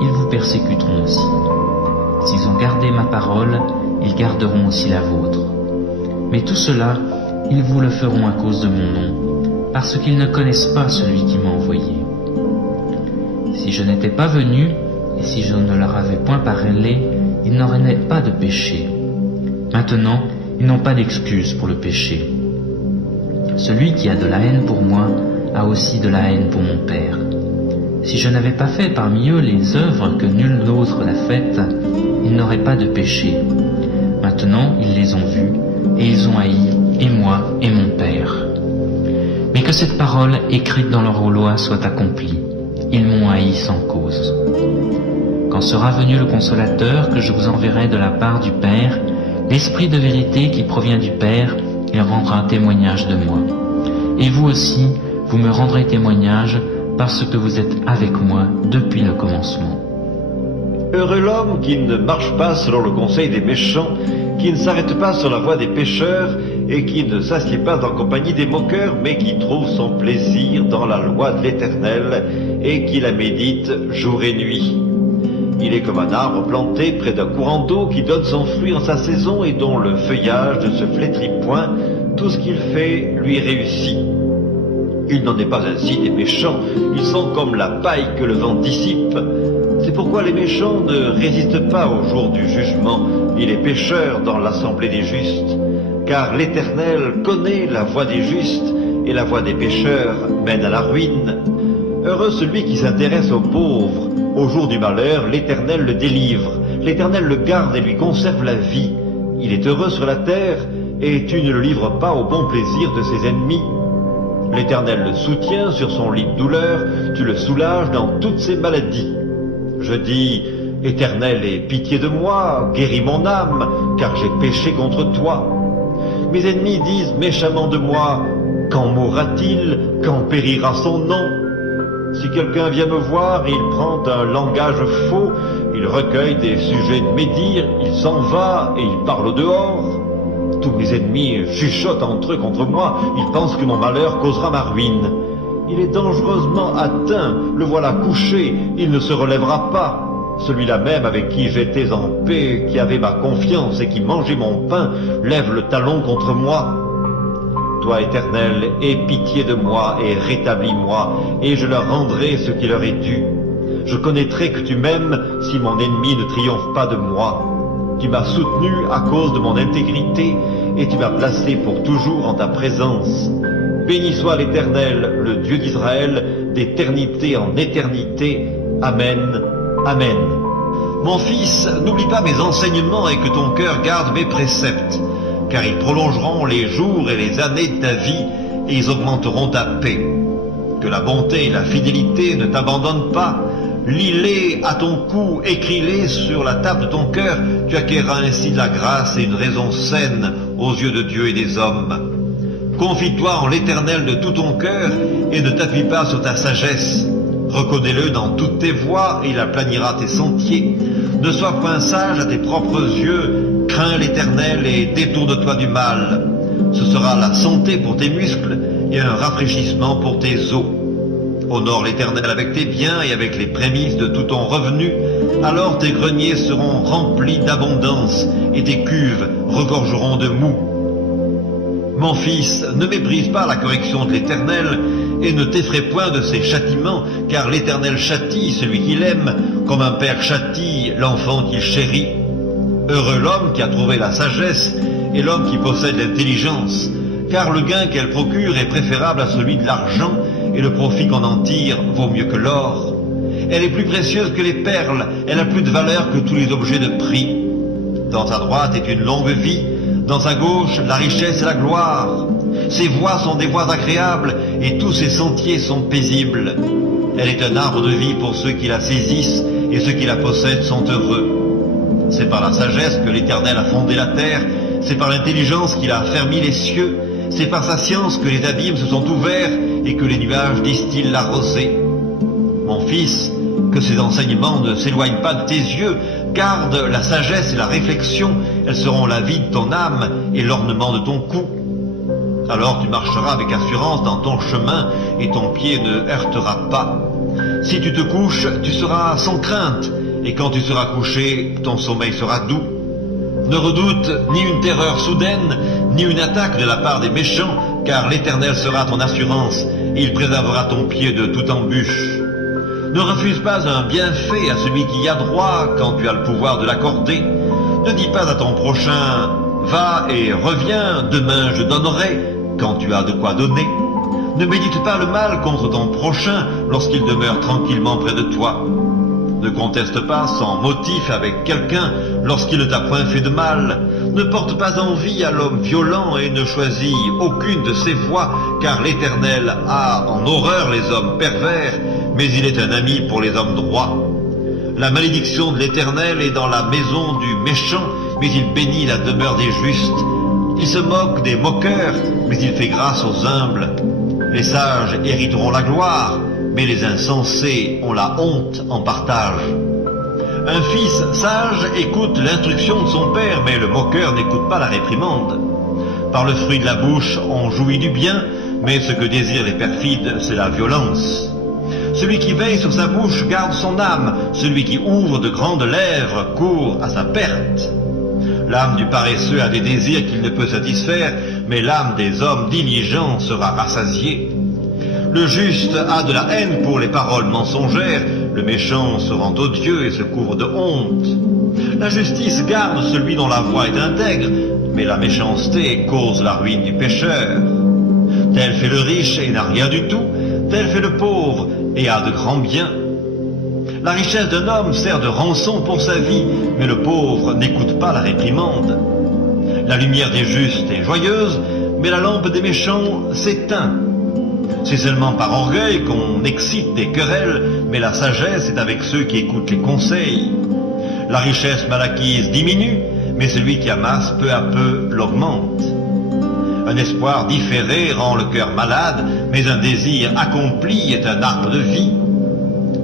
ils vous persécuteront aussi. S'ils ont gardé ma parole, ils garderont aussi la vôtre. Mais tout cela, ils vous le feront à cause de mon nom, parce qu'ils ne connaissent pas celui qui m'a envoyé. Si je n'étais pas venu, et si je ne leur avais point parlé, ils n'auraient pas de péché. Maintenant, ils n'ont pas d'excuse pour le péché. Celui qui a de la haine pour moi a aussi de la haine pour mon Père. Si je n'avais pas fait parmi eux les œuvres que nul autre n'a faites, ils n'auraient pas de péché. Maintenant, ils les ont vues, et ils ont haï, et moi, et mon Père. Mais que cette parole écrite dans leur loi soit accomplie. Ils m'ont haï sans cause. Quand sera venu le Consolateur que je vous enverrai de la part du Père, l'Esprit de vérité qui provient du Père, il rendra témoignage de moi. Et vous aussi, vous me rendrez témoignage, parce que vous êtes avec moi depuis le commencement. Heureux l'homme qui ne marche pas selon le conseil des méchants, qui ne s'arrête pas sur la voie des pécheurs, et qui ne s'assied pas en compagnie des moqueurs, mais qui trouve son plaisir dans la loi de l'Éternel, et qui la médite jour et nuit. Il est comme un arbre planté près d'un courant d'eau qui donne son fruit en sa saison et dont le feuillage ne se flétrit point, tout ce qu'il fait lui réussit. Il n'en est pas ainsi des méchants, ils sont comme la paille que le vent dissipe. C'est pourquoi les méchants ne résistent pas au jour du jugement, ni les pécheurs dans l'assemblée des justes. Car l'Éternel connaît la voie des justes, et la voie des pécheurs mène à la ruine. Heureux celui qui s'intéresse aux pauvres. Au jour du malheur, l'Éternel le délivre. L'Éternel le garde et lui conserve la vie. Il est heureux sur la terre, et tu ne le livres pas au bon plaisir de ses ennemis. L'Éternel le soutient sur son lit de douleur, tu le soulages dans toutes ses maladies. Je dis, Éternel, aie pitié de moi, guéris mon âme, car j'ai péché contre toi. Mes ennemis disent méchamment de moi, quand mourra-t-il, quand périra son nom? Si quelqu'un vient me voir, il prend un langage faux, il recueille des sujets de médire, il s'en va et il parle au dehors. Tous mes ennemis chuchotent entre eux contre moi, ils pensent que mon malheur causera ma ruine. Il est dangereusement atteint, le voilà couché, il ne se relèvera pas. Celui-là même avec qui j'étais en paix, qui avait ma confiance et qui mangeait mon pain, lève le talon contre moi. Toi, Éternel, aie pitié de moi et rétablis-moi, et je leur rendrai ce qui leur est dû. Je connaîtrai que tu m'aimes si mon ennemi ne triomphe pas de moi. Tu m'as soutenu à cause de mon intégrité, et tu m'as placé pour toujours en ta présence. Béni soit l'Éternel, le Dieu d'Israël, d'éternité en éternité. Amen. Amen. Mon fils, n'oublie pas mes enseignements et que ton cœur garde mes préceptes, car ils prolongeront les jours et les années de ta vie, et ils augmenteront ta paix. Que la bonté et la fidélité ne t'abandonnent pas. Lis-les à ton cou, écris-les sur la table de ton cœur, tu acquerras ainsi de la grâce et une raison saine aux yeux de Dieu et des hommes. Confie-toi en l'Éternel de tout ton cœur et ne t'appuie pas sur ta sagesse. Reconnais-le dans toutes tes voies et il aplanira tes sentiers. Ne sois point sage à tes propres yeux, crains l'Éternel et détourne-toi du mal. Ce sera la santé pour tes muscles et un rafraîchissement pour tes os. Honore l'Éternel avec tes biens et avec les prémices de tout ton revenu, alors tes greniers seront remplis d'abondance et tes cuves regorgeront de moût. Mon fils, ne méprise pas la correction de l'Éternel et ne t'effraie point de ses châtiments, car l'Éternel châtie celui qu'il aime, comme un père châtie l'enfant qu'il chérit. Heureux l'homme qui a trouvé la sagesse et l'homme qui possède l'intelligence, car le gain qu'elle procure est préférable à celui de l'argent, et le profit qu'on en tire vaut mieux que l'or. Elle est plus précieuse que les perles, elle a plus de valeur que tous les objets de prix. Dans sa droite est une longue vie, dans sa gauche la richesse et la gloire. Ses voies sont des voies agréables, et tous ses sentiers sont paisibles. Elle est un arbre de vie pour ceux qui la saisissent, et ceux qui la possèdent sont heureux. C'est par la sagesse que l'Éternel a fondé la terre, c'est par l'intelligence qu'il a affermi les cieux, c'est par sa science que les abîmes se sont ouverts et que les nuages distillent la rosée. Mon fils, que ces enseignements ne s'éloignent pas de tes yeux, garde la sagesse et la réflexion, elles seront la vie de ton âme et l'ornement de ton cou. Alors tu marcheras avec assurance dans ton chemin et ton pied ne heurtera pas. Si tu te couches, tu seras sans crainte, et quand tu seras couché, ton sommeil sera doux. Ne redoute ni une terreur soudaine, ni une attaque de la part des méchants, car l'Éternel sera ton assurance, et il préservera ton pied de toute embûche. Ne refuse pas un bienfait à celui qui y a droit quand tu as le pouvoir de l'accorder. Ne dis pas à ton prochain, va et reviens, demain je donnerai, quand tu as de quoi donner. Ne médite pas le mal contre ton prochain lorsqu'il demeure tranquillement près de toi. Ne conteste pas sans motif avec quelqu'un lorsqu'il ne t'a point fait de mal. Ne porte pas envie à l'homme violent et ne choisis aucune de ses voies, car l'Éternel a en horreur les hommes pervers, mais il est un ami pour les hommes droits. La malédiction de l'Éternel est dans la maison du méchant, mais il bénit la demeure des justes. Il se moque des moqueurs, mais il fait grâce aux humbles. Les sages hériteront la gloire, mais les insensés ont la honte en partage. Un fils sage écoute l'instruction de son père, mais le moqueur n'écoute pas la réprimande. Par le fruit de la bouche, on jouit du bien, mais ce que désirent les perfides, c'est la violence. Celui qui veille sur sa bouche garde son âme, celui qui ouvre de grandes lèvres court à sa perte. L'âme du paresseux a des désirs qu'il ne peut satisfaire, mais l'âme des hommes diligents sera rassasiée. Le juste a de la haine pour les paroles mensongères, le méchant se rend odieux et se couvre de honte. La justice garde celui dont la voie est intègre, mais la méchanceté cause la ruine du pécheur. Tel fait le riche et n'a rien du tout, tel fait le pauvre et a de grands biens. La richesse d'un homme sert de rançon pour sa vie, mais le pauvre n'écoute pas la réprimande. La lumière des justes est joyeuse, mais la lampe des méchants s'éteint. C'est seulement par orgueil qu'on excite des querelles, mais la sagesse est avec ceux qui écoutent les conseils. La richesse mal acquise diminue, mais celui qui amasse peu à peu l'augmente. Un espoir différé rend le cœur malade, mais un désir accompli est un arbre de vie.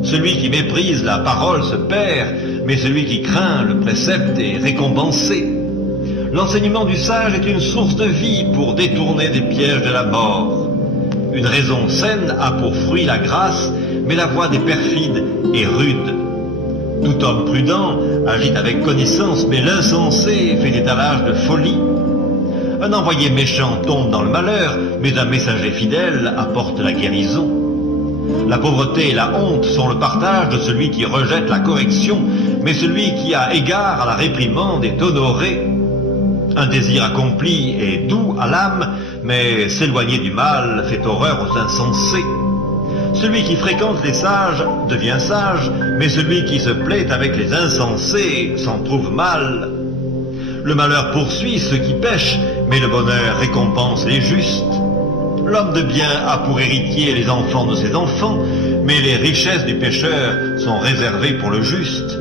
Celui qui méprise la parole se perd, mais celui qui craint le précepte est récompensé. L'enseignement du sage est une source de vie pour détourner des pièges de la mort. Une raison saine a pour fruit la grâce, mais la voie des perfides est rude. Tout homme prudent agit avec connaissance, mais l'insensé fait étalage de folie. Un envoyé méchant tombe dans le malheur, mais un messager fidèle apporte la guérison. La pauvreté et la honte sont le partage de celui qui rejette la correction, mais celui qui a égard à la réprimande est honoré. Un désir accompli est doux à l'âme, mais s'éloigner du mal fait horreur aux insensés. Celui qui fréquente les sages devient sage, mais celui qui se plaît avec les insensés s'en trouve mal. Le malheur poursuit ceux qui pêchent, mais le bonheur récompense les justes. L'homme de bien a pour héritier les enfants de ses enfants, mais les richesses du pécheur sont réservées pour le juste.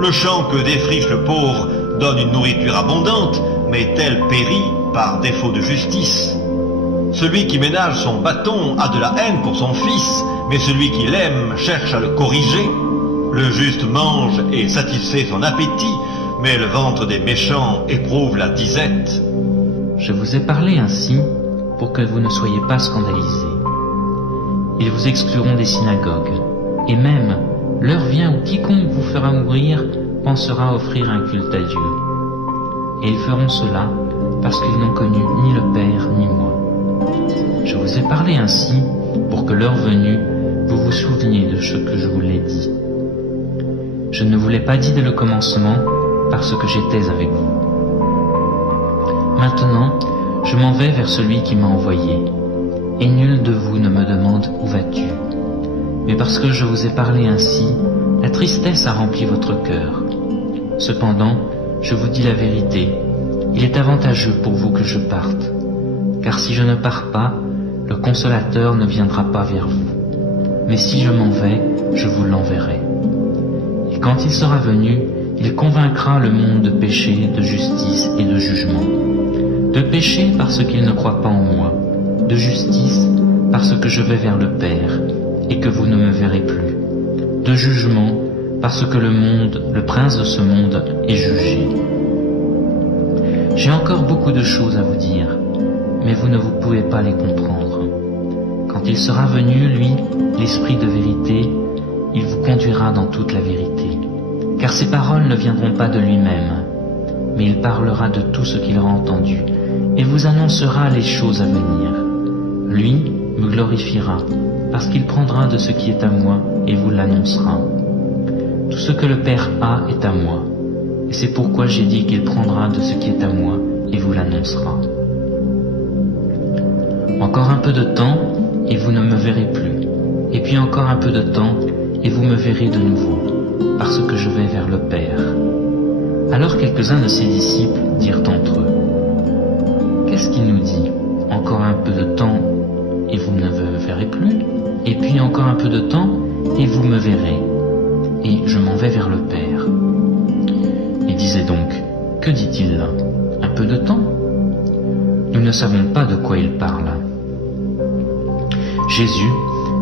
Le champ que défriche le pauvre donne une nourriture abondante, mais tel périt par défaut de justice. Celui qui ménage son bâton a de la haine pour son fils, mais celui qui l'aime cherche à le corriger. Le juste mange et satisfait son appétit, mais le ventre des méchants éprouve la disette. Je vous ai parlé ainsi pour que vous ne soyez pas scandalisés. Ils vous excluront des synagogues, et même l'heure vient où quiconque vous fera mourir pensera offrir un culte à Dieu. Et ils feront cela parce qu'ils n'ont connu ni le Père ni moi. Je vous ai parlé ainsi pour que l'heure venue, vous vous souveniez de ce que je vous l'ai dit. Je ne vous l'ai pas dit dès le commencement parce que j'étais avec vous. Maintenant, je m'en vais vers celui qui m'a envoyé, et nul de vous ne me demande où vas-tu. Mais parce que je vous ai parlé ainsi, la tristesse a rempli votre cœur. Cependant, je vous dis la vérité, il est avantageux pour vous que je parte, car si je ne pars pas, le Consolateur ne viendra pas vers vous. Mais si je m'en vais, je vous l'enverrai. Et quand il sera venu, il convaincra le monde de péché, de justice et de jugement. De péché parce qu'il ne croit pas en moi, de justice parce que je vais vers le Père et que vous ne me verrez plus, de jugement parce que le monde, le prince de ce monde, est jugé. J'ai encore beaucoup de choses à vous dire, mais vous ne pouvez pas les comprendre. Quand il sera venu, lui, l'Esprit de vérité, il vous conduira dans toute la vérité. Car ses paroles ne viendront pas de lui-même, mais il parlera de tout ce qu'il aura entendu, et vous annoncera les choses à venir. Lui me glorifiera, parce qu'il prendra de ce qui est à moi et vous l'annoncera. Tout ce que le Père a est à moi, et c'est pourquoi j'ai dit qu'il prendra de ce qui est à moi et vous l'annoncera. Encore un peu de temps, et vous ne me verrez plus, et puis encore un peu de temps, et vous me verrez de nouveau, parce que je vais vers le Père. Alors quelques-uns de ses disciples dirent entre eux, « Qu'est-ce qu'il nous dit? Encore un peu de temps, et vous ne me verrez plus, et puis encore un peu de temps, et vous me verrez, et je m'en vais vers le Père. » Ils disaient donc, « Que dit-il là? Un peu de temps? Nous ne savons pas de quoi il parle. » Jésus,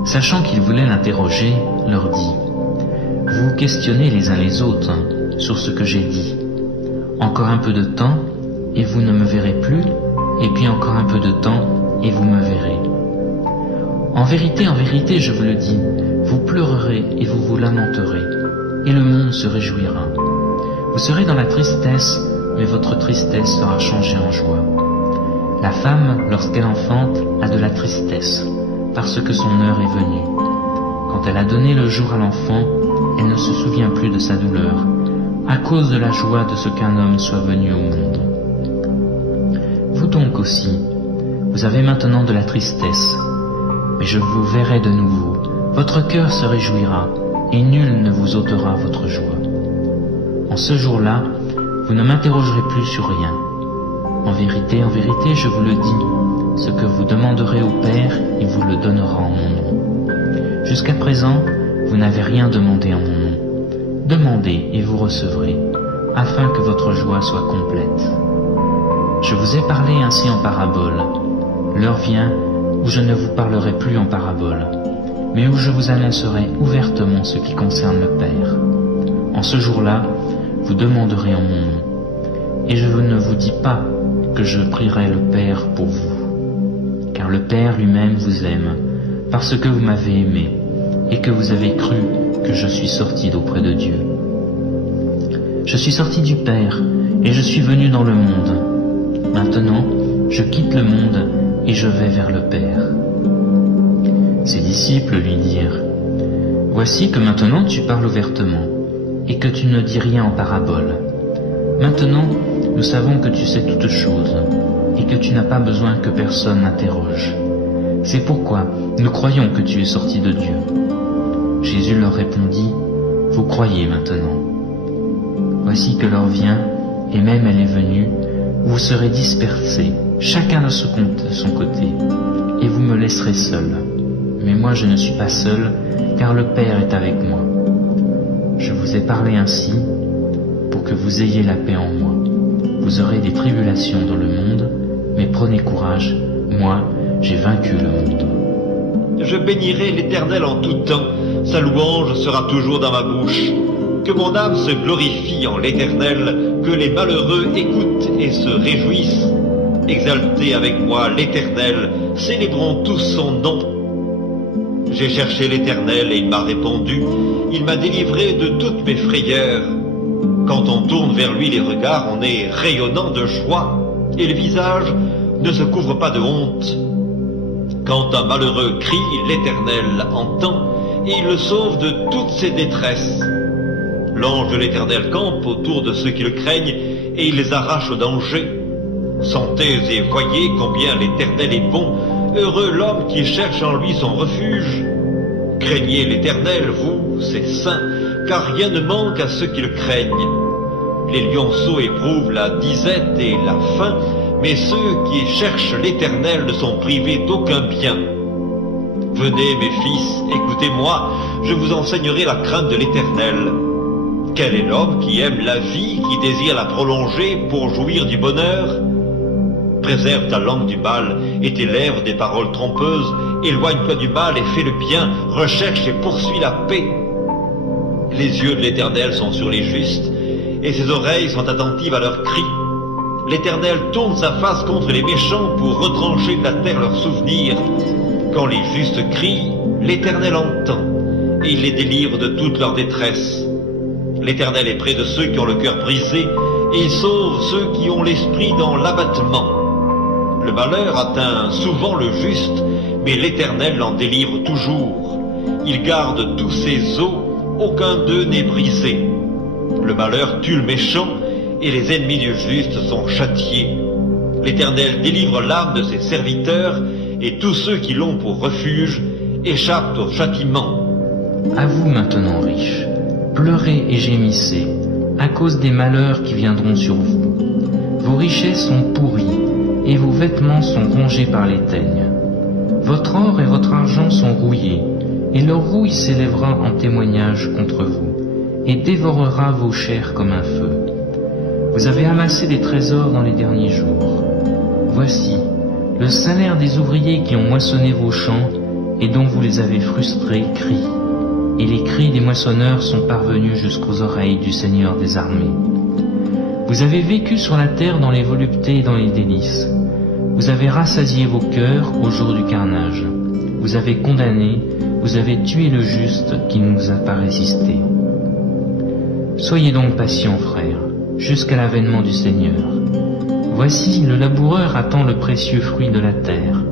sachant qu'ils voulaient l'interroger, leur dit, « Vous vous questionnez les uns les autres sur ce que j'ai dit. Encore un peu de temps, et vous ne me verrez plus, et puis encore un peu de temps, et vous me verrez. En vérité, je vous le dis, vous pleurerez et vous vous lamenterez, et le monde se réjouira. Vous serez dans la tristesse, mais votre tristesse sera changée en joie. La femme, lorsqu'elle enfante, a de la tristesse, parce que son heure est venue. Quand elle a donné le jour à l'enfant, elle ne se souvient plus de sa douleur, à cause de la joie de ce qu'un homme soit venu au monde. Vous donc aussi, vous avez maintenant de la tristesse, mais je vous verrai de nouveau, votre cœur se réjouira, et nul ne vous ôtera votre joie. En ce jour-là, vous ne m'interrogerez plus sur rien. En vérité, je vous le dis, ce que vous demanderez au Père, il vous le donnera en mon nom. Jusqu'à présent, vous n'avez rien demandé en mon nom. Demandez et vous recevrez, afin que votre joie soit complète. Je vous ai parlé ainsi en parabole. L'heure vient où je ne vous parlerai plus en parabole, mais où je vous annoncerai ouvertement ce qui concerne le Père. En ce jour-là, vous demanderez en mon nom, et je ne vous dis pas que je prierai le Père pour vous, car le Père lui-même vous aime, parce que vous m'avez aimé, et que vous avez cru que je suis sorti d'auprès de Dieu. Je suis sorti du Père, et je suis venu dans le monde. Maintenant, je quitte le monde, et je vais vers le Père. Ses disciples lui dirent, « Voici que maintenant tu parles ouvertement, et que tu ne dis rien en parabole. Maintenant, nous savons que tu sais toutes choses, et que tu n'as pas besoin que personne n'interroge. C'est pourquoi nous croyons que tu es sorti de Dieu. » Jésus leur répondit, « Vous croyez maintenant. Voici que l'heure vient, et même elle est venue, où vous serez dispersés, chacun de son côté, et vous me laisserez seul. Mais moi je ne suis pas seul, car le Père est avec moi. Je vous ai parlé ainsi, pour que vous ayez la paix en moi. Vous aurez des tribulations dans le monde, mais prenez courage, moi, j'ai vaincu le monde. Je bénirai l'Éternel en tout temps, sa louange sera toujours dans ma bouche. Que mon âme se glorifie en l'Éternel, que les malheureux écoutent et se réjouissent. Exaltez avec moi l'Éternel, célébrons tous son nom. J'ai cherché l'Éternel et il m'a répondu, il m'a délivré de toutes mes frayeurs. Quand on tourne vers lui les regards, on est rayonnant de joie, et le visage ne se couvre pas de honte. Quand un malheureux crie, l'Éternel entend, et il le sauve de toutes ses détresses. L'ange de l'Éternel campe autour de ceux qui le craignent, et il les arrache au danger. Sentez et voyez combien l'Éternel est bon, heureux l'homme qui cherche en lui son refuge. Craignez l'Éternel, vous, ses saints, car rien ne manque à ceux qui le craignent. Les lionceaux éprouvent la disette et la faim, mais ceux qui cherchent l'Éternel ne sont privés d'aucun bien. Venez, mes fils, écoutez-moi, je vous enseignerai la crainte de l'Éternel. Quel est l'homme qui aime la vie, qui désire la prolonger pour jouir du bonheur? Préserve ta langue du mal et tes lèvres des paroles trompeuses. Éloigne-toi du mal et fais le bien. Recherche et poursuis la paix. Les yeux de l'Éternel sont sur les justes et ses oreilles sont attentives à leurs cris. L'Éternel tourne sa face contre les méchants pour retrancher de la terre leurs souvenirs. Quand les justes crient, l'Éternel entend et il les délivre de toute leur détresse. L'Éternel est près de ceux qui ont le cœur brisé et il sauve ceux qui ont l'esprit dans l'abattement. Le malheur atteint souvent le juste, mais l'Éternel l'en délivre toujours. Il garde tous ses os, aucun d'eux n'est brisé. Le malheur tue le méchant, et les ennemis du juste sont châtiés. L'Éternel délivre l'âme de ses serviteurs, et tous ceux qui l'ont pour refuge échappent au châtiment. À vous maintenant, riches, pleurez et gémissez, à cause des malheurs qui viendront sur vous. Vos richesses sont pourries, et vos vêtements sont rongés par les teignes. Votre or et votre argent sont rouillés, et leur rouille s'élèvera en témoignage contre vous, et dévorera vos chairs comme un feu. Vous avez amassé des trésors dans les derniers jours. Voici, le salaire des ouvriers qui ont moissonné vos champs, et dont vous les avez frustrés, crie. Et les cris des moissonneurs sont parvenus jusqu'aux oreilles du Seigneur des armées. Vous avez vécu sur la terre dans les voluptés et dans les délices. Vous avez rassasié vos cœurs au jour du carnage. Vous avez condamné, vous avez tué le juste qui ne nous a pas résisté. Soyez donc patients, frères, jusqu'à l'avènement du Seigneur. Voici, le laboureur attend le précieux fruit de la terre,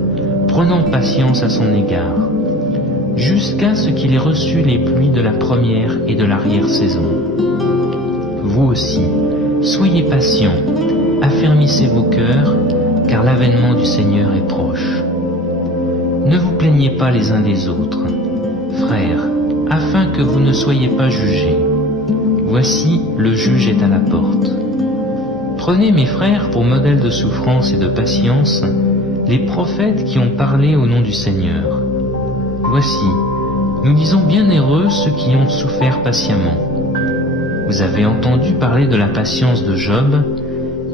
prenant patience à son égard, jusqu'à ce qu'il ait reçu les pluies de la première et de l'arrière-saison. Vous aussi, soyez patients, affermissez vos cœurs, car l'avènement du Seigneur est proche. Ne vous plaignez pas les uns des autres, frères, afin que vous ne soyez pas jugés. Voici, le juge est à la porte. Prenez, mes frères, pour modèle de souffrance et de patience, les prophètes qui ont parlé au nom du Seigneur. Voici, nous disons bienheureux ceux qui ont souffert patiemment. Vous avez entendu parler de la patience de Job,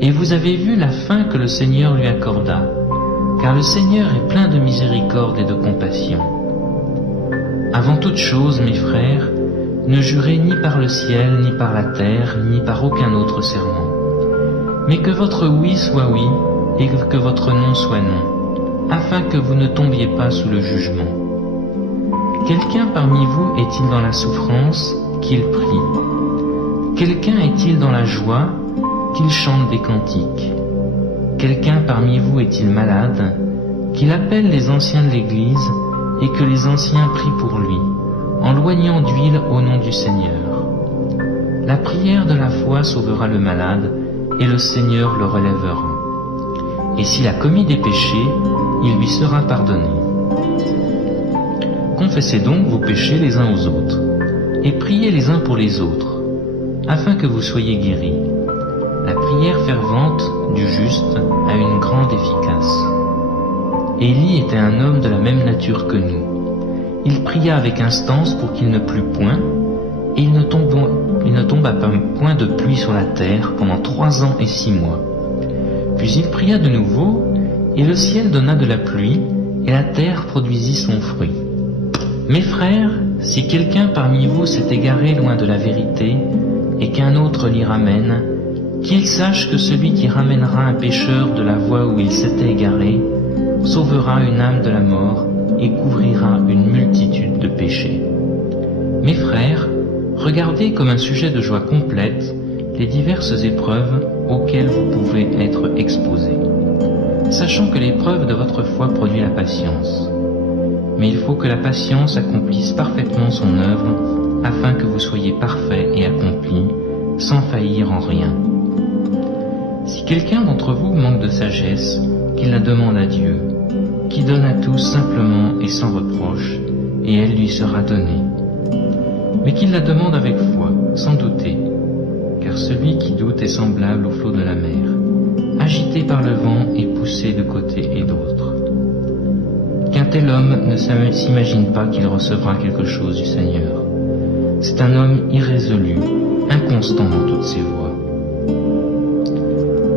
et vous avez vu la fin que le Seigneur lui accorda, car le Seigneur est plein de miséricorde et de compassion. Avant toute chose, mes frères, ne jurez ni par le ciel, ni par la terre, ni par aucun autre serment, mais que votre oui soit oui, et que votre non soit non, afin que vous ne tombiez pas sous le jugement. Quelqu'un parmi vous est-il dans la souffrance, qu'il prie? Quelqu'un est-il dans la joie, qu'il chante des cantiques? Quelqu'un parmi vous est-il malade, qu'il appelle les anciens de l'Église, et que les anciens prient pour lui, en loignant d'huile au nom du Seigneur? La prière de la foi sauvera le malade, et le Seigneur le relèvera. Et s'il a commis des péchés, il lui sera pardonné. Confessez donc vos péchés les uns aux autres, et priez les uns pour les autres, afin que vous soyez guéris. La prière fervente du juste a une grande efficace. Élie était un homme de la même nature que nous. Il pria avec instance pour qu'il ne plût point, et il ne tomba pas point de pluie sur la terre pendant 3 ans et 6 mois. Puis il pria de nouveau, et le ciel donna de la pluie, et la terre produisit son fruit. Mes frères, si quelqu'un parmi vous s'est égaré loin de la vérité, et qu'un autre l'y ramène, qu'il sache que celui qui ramènera un pécheur de la voie où il s'était égaré, sauvera une âme de la mort et couvrira une multitude de péchés. Mes frères, regardez comme un sujet de joie complète les diverses épreuves auxquelles vous pouvez être exposés, sachant que l'épreuve de votre foi produit la patience. Mais il faut que la patience accomplisse parfaitement son œuvre, afin que vous soyez parfaits et accomplis, sans faillir en rien. Si quelqu'un d'entre vous manque de sagesse, qu'il la demande à Dieu, qui donne à tous simplement et sans reproche, et elle lui sera donnée. Mais qu'il la demande avec foi, sans douter, car celui qui doute est semblable au flot de la mer, agité par le vent et poussé de côté et d'autre. Qu'un tel homme ne s'imagine pas qu'il recevra quelque chose du Seigneur. C'est un homme irrésolu, inconstant dans toutes ses voies.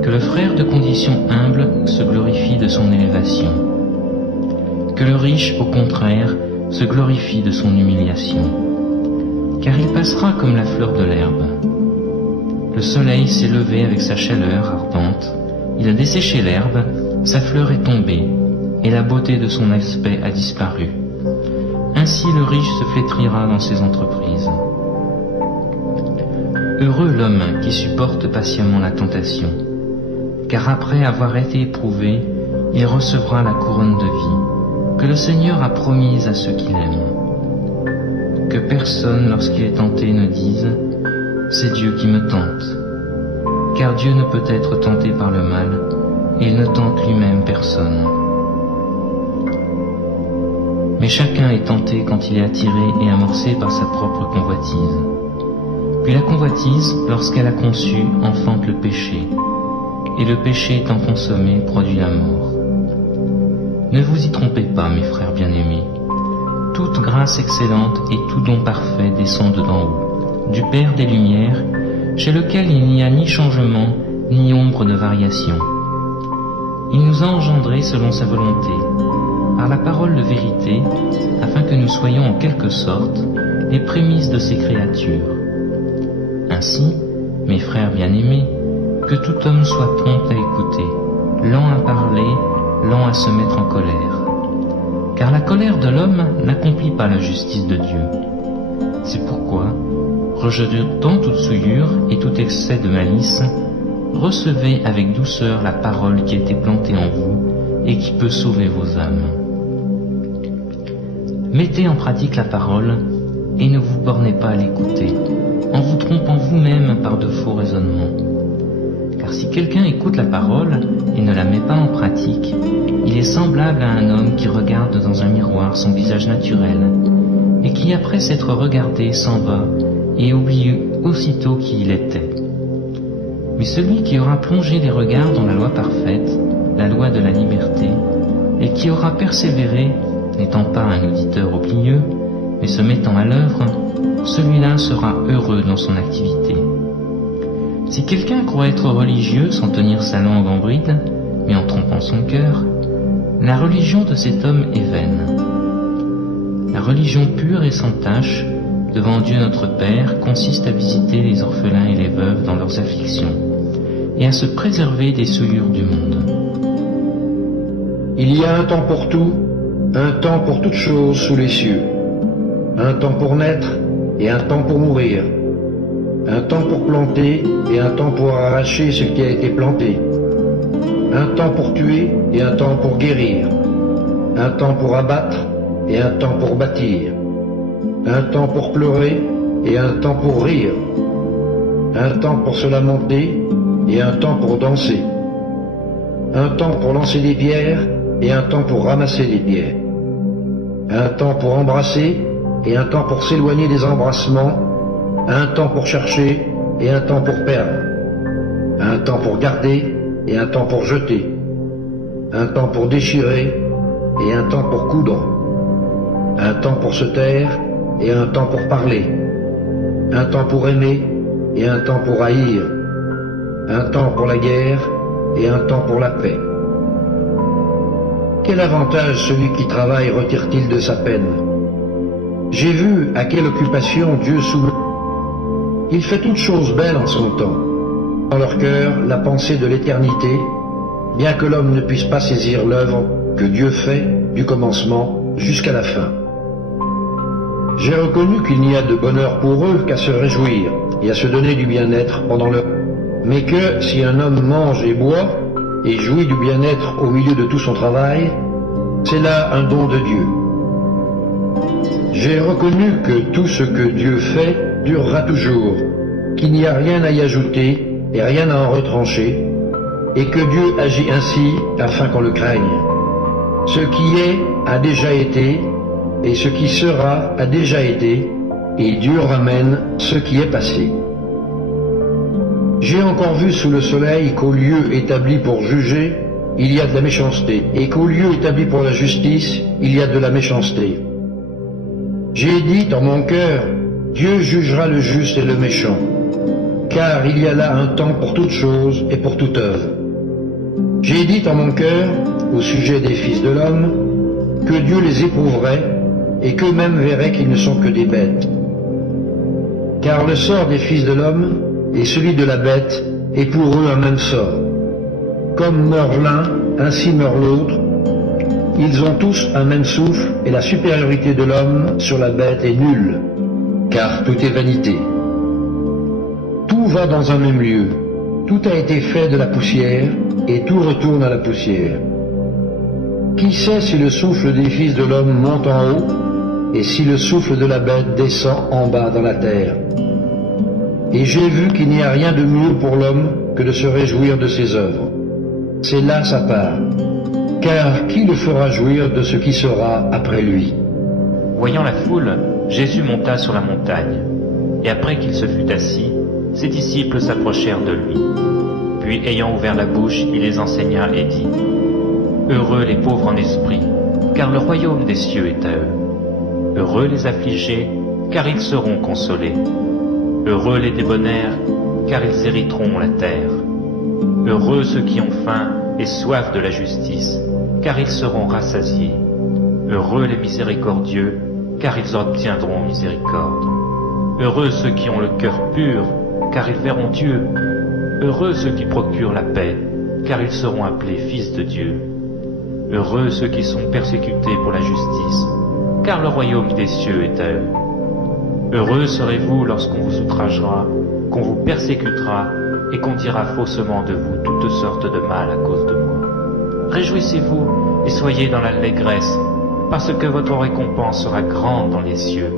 Que le frère de condition humble se glorifie de son élévation. Que le riche, au contraire, se glorifie de son humiliation. Car il passera comme la fleur de l'herbe. Le soleil s'est levé avec sa chaleur ardente, il a desséché l'herbe, sa fleur est tombée, et la beauté de son aspect a disparu. Ainsi le riche se flétrira dans ses entreprises. Heureux l'homme qui supporte patiemment la tentation, car après avoir été éprouvé, il recevra la couronne de vie, que le Seigneur a promise à ceux qui l'aiment. Que personne, lorsqu'il est tenté, ne dise « C'est Dieu qui me tente », car Dieu ne peut être tenté par le mal, et il ne tente lui-même personne. Mais chacun est tenté quand il est attiré et amorcé par sa propre convoitise. Puis la convoitise, lorsqu'elle a conçu, enfante le péché, et le péché étant consommé produit la mort. Ne vous y trompez pas, mes frères bien-aimés. Toute grâce excellente et tout don parfait descendent d'en haut, du Père des Lumières, chez lequel il n'y a ni changement, ni ombre de variation. Il nous a engendrés selon sa volonté, par la parole de vérité, afin que nous soyons en quelque sorte les prémices de ses créatures. Ainsi, mes frères bien-aimés, que tout homme soit prompt à écouter, lent à parler, lent à se mettre en colère. Car la colère de l'homme n'accomplit pas la justice de Dieu. C'est pourquoi, rejetant toute souillure et tout excès de malice, recevez avec douceur la parole qui a été plantée en vous et qui peut sauver vos âmes. Mettez en pratique la parole et ne vous bornez pas à l'écouter, en vous trompant vous-même par de faux raisonnements. Car si quelqu'un écoute la parole et ne la met pas en pratique, il est semblable à un homme qui regarde dans un miroir son visage naturel, et qui après s'être regardé s'en va et oublie aussitôt qui il était. Mais celui qui aura plongé les regards dans la loi parfaite, la loi de la liberté, et qui aura persévéré, n'étant pas un auditeur oublieux, mais se mettant à l'œuvre, celui-là sera heureux dans son activité. Si quelqu'un croit être religieux sans tenir sa langue en bride, mais en trompant son cœur, la religion de cet homme est vaine. La religion pure et sans tache, devant Dieu notre Père, consiste à visiter les orphelins et les veuves dans leurs afflictions, et à se préserver des souillures du monde. Il y a un temps pour tout, un temps pour toutes choses sous les cieux, un temps pour naître et un temps pour mourir, un temps pour planter et un temps pour arracher ce qui a été planté, un temps pour tuer et un temps pour guérir, un temps pour abattre et un temps pour bâtir, un temps pour pleurer et un temps pour rire, un temps pour se lamenter et un temps pour danser, un temps pour lancer des pierres et un temps pour ramasser les pierres, un temps pour embrasser et un temps pour s'éloigner des embrassements, un temps pour chercher et un temps pour perdre, un temps pour garder et un temps pour jeter, un temps pour déchirer et un temps pour coudre, un temps pour se taire et un temps pour parler, un temps pour aimer et un temps pour haïr, un temps pour la guerre et un temps pour la paix. Quel avantage celui qui travaille retire-t-il de sa peine? J'ai vu à quelle occupation Dieu soumet. Il fait toutes choses belles en son temps. Dans leur cœur, la pensée de l'éternité, bien que l'homme ne puisse pas saisir l'œuvre que Dieu fait du commencement jusqu'à la fin. J'ai reconnu qu'il n'y a de bonheur pour eux qu'à se réjouir et à se donner du bien-être pendant leur... Mais que si un homme mange et boit et jouit du bien-être au milieu de tout son travail, c'est là un don de Dieu. J'ai reconnu que tout ce que Dieu fait durera toujours, qu'il n'y a rien à y ajouter et rien à en retrancher, et que Dieu agit ainsi afin qu'on le craigne. Ce qui est a déjà été, et ce qui sera a déjà été, et Dieu ramène ce qui est passé. J'ai encore vu sous le soleil qu'au lieu établi pour juger, il y a de la méchanceté, et qu'au lieu établi pour la justice, il y a de la méchanceté. J'ai dit en mon cœur, Dieu jugera le juste et le méchant, car il y a là un temps pour toute chose et pour toute œuvre. J'ai dit en mon cœur, au sujet des fils de l'homme, que Dieu les éprouverait, et qu'eux-mêmes verraient qu'ils ne sont que des bêtes. Car le sort des fils de l'homme et celui de la bête est pour eux un même sort. Comme meurt l'un, ainsi meurt l'autre. Ils ont tous un même souffle, et la supériorité de l'homme sur la bête est nulle, car tout est vanité. Tout va dans un même lieu, tout a été fait de la poussière, et tout retourne à la poussière. Qui sait si le souffle des fils de l'homme monte en haut, et si le souffle de la bête descend en bas dans la terre? Et j'ai vu qu'il n'y a rien de mieux pour l'homme que de se réjouir de ses œuvres. C'est là sa part. Car qui le fera jouir de ce qui sera après lui? Voyant la foule, Jésus monta sur la montagne, et après qu'il se fut assis, ses disciples s'approchèrent de lui. Puis, ayant ouvert la bouche, il les enseigna et dit, « Heureux les pauvres en esprit, car le royaume des cieux est à eux. Heureux les affligés, car ils seront consolés. Heureux les débonnaires, car ils hériteront la terre. Heureux ceux qui ont faim et soif de la justice, car ils seront rassasiés. Heureux les miséricordieux, car ils obtiendront miséricorde. Heureux ceux qui ont le cœur pur, car ils verront Dieu. Heureux ceux qui procurent la paix, car ils seront appelés fils de Dieu. Heureux ceux qui sont persécutés pour la justice, car le royaume des cieux est à eux. Heureux serez-vous lorsqu'on vous outragera, qu'on vous persécutera, et qu'on dira faussement de vous toutes sortes de mal à cause de moi. Réjouissez-vous et soyez dans l'allégresse, parce que votre récompense sera grande dans les cieux,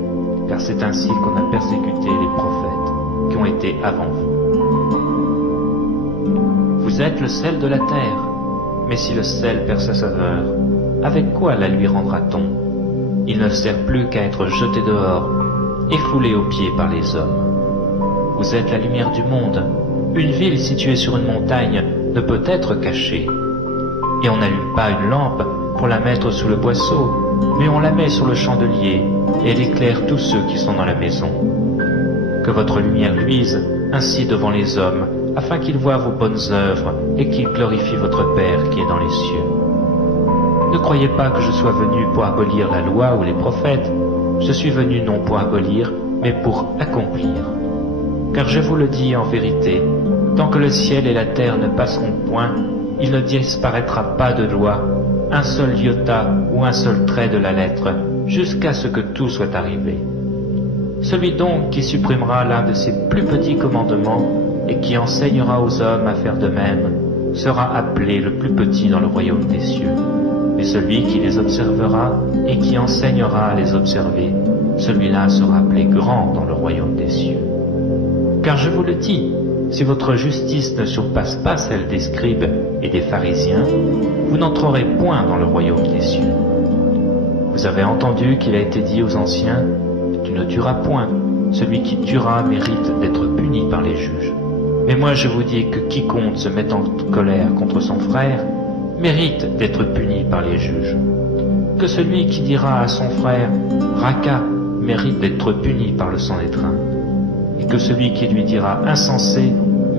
car c'est ainsi qu'on a persécuté les prophètes qui ont été avant vous. Vous êtes le sel de la terre, mais si le sel perd sa saveur, avec quoi la lui rendra-t-on? Il ne sert plus qu'à être jeté dehors et foulé aux pieds par les hommes. Vous êtes la lumière du monde. Une ville située sur une montagne ne peut être cachée. Et on n'allume pas une lampe pour la mettre sous le boisseau, mais on la met sur le chandelier, et elle éclaire tous ceux qui sont dans la maison. Que votre lumière luise ainsi devant les hommes, afin qu'ils voient vos bonnes œuvres et qu'ils glorifient votre Père qui est dans les cieux. Ne croyez pas que je sois venu pour abolir la loi ou les prophètes. Je suis venu non pour abolir, mais pour accomplir. Car je vous le dis en vérité, tant que le ciel et la terre ne passeront point, il ne disparaîtra pas de loi, un seul iota ou un seul trait de la lettre, jusqu'à ce que tout soit arrivé. Celui donc qui supprimera l'un de ces plus petits commandements et qui enseignera aux hommes à faire de même, sera appelé le plus petit dans le royaume des cieux. Mais celui qui les observera et qui enseignera à les observer, celui-là sera appelé grand dans le royaume des cieux. Car je vous le dis, si votre justice ne surpasse pas celle des scribes et des pharisiens, vous n'entrerez point dans le royaume des cieux. Vous avez entendu qu'il a été dit aux anciens, « Tu ne tueras point, celui qui tuera mérite d'être puni par les juges. » Mais moi je vous dis que quiconque se met en colère contre son frère mérite d'être puni par les juges. Que celui qui dira à son frère « Raca » mérite d'être puni par le Sanhédrin. Et que celui qui lui dira « Insensé »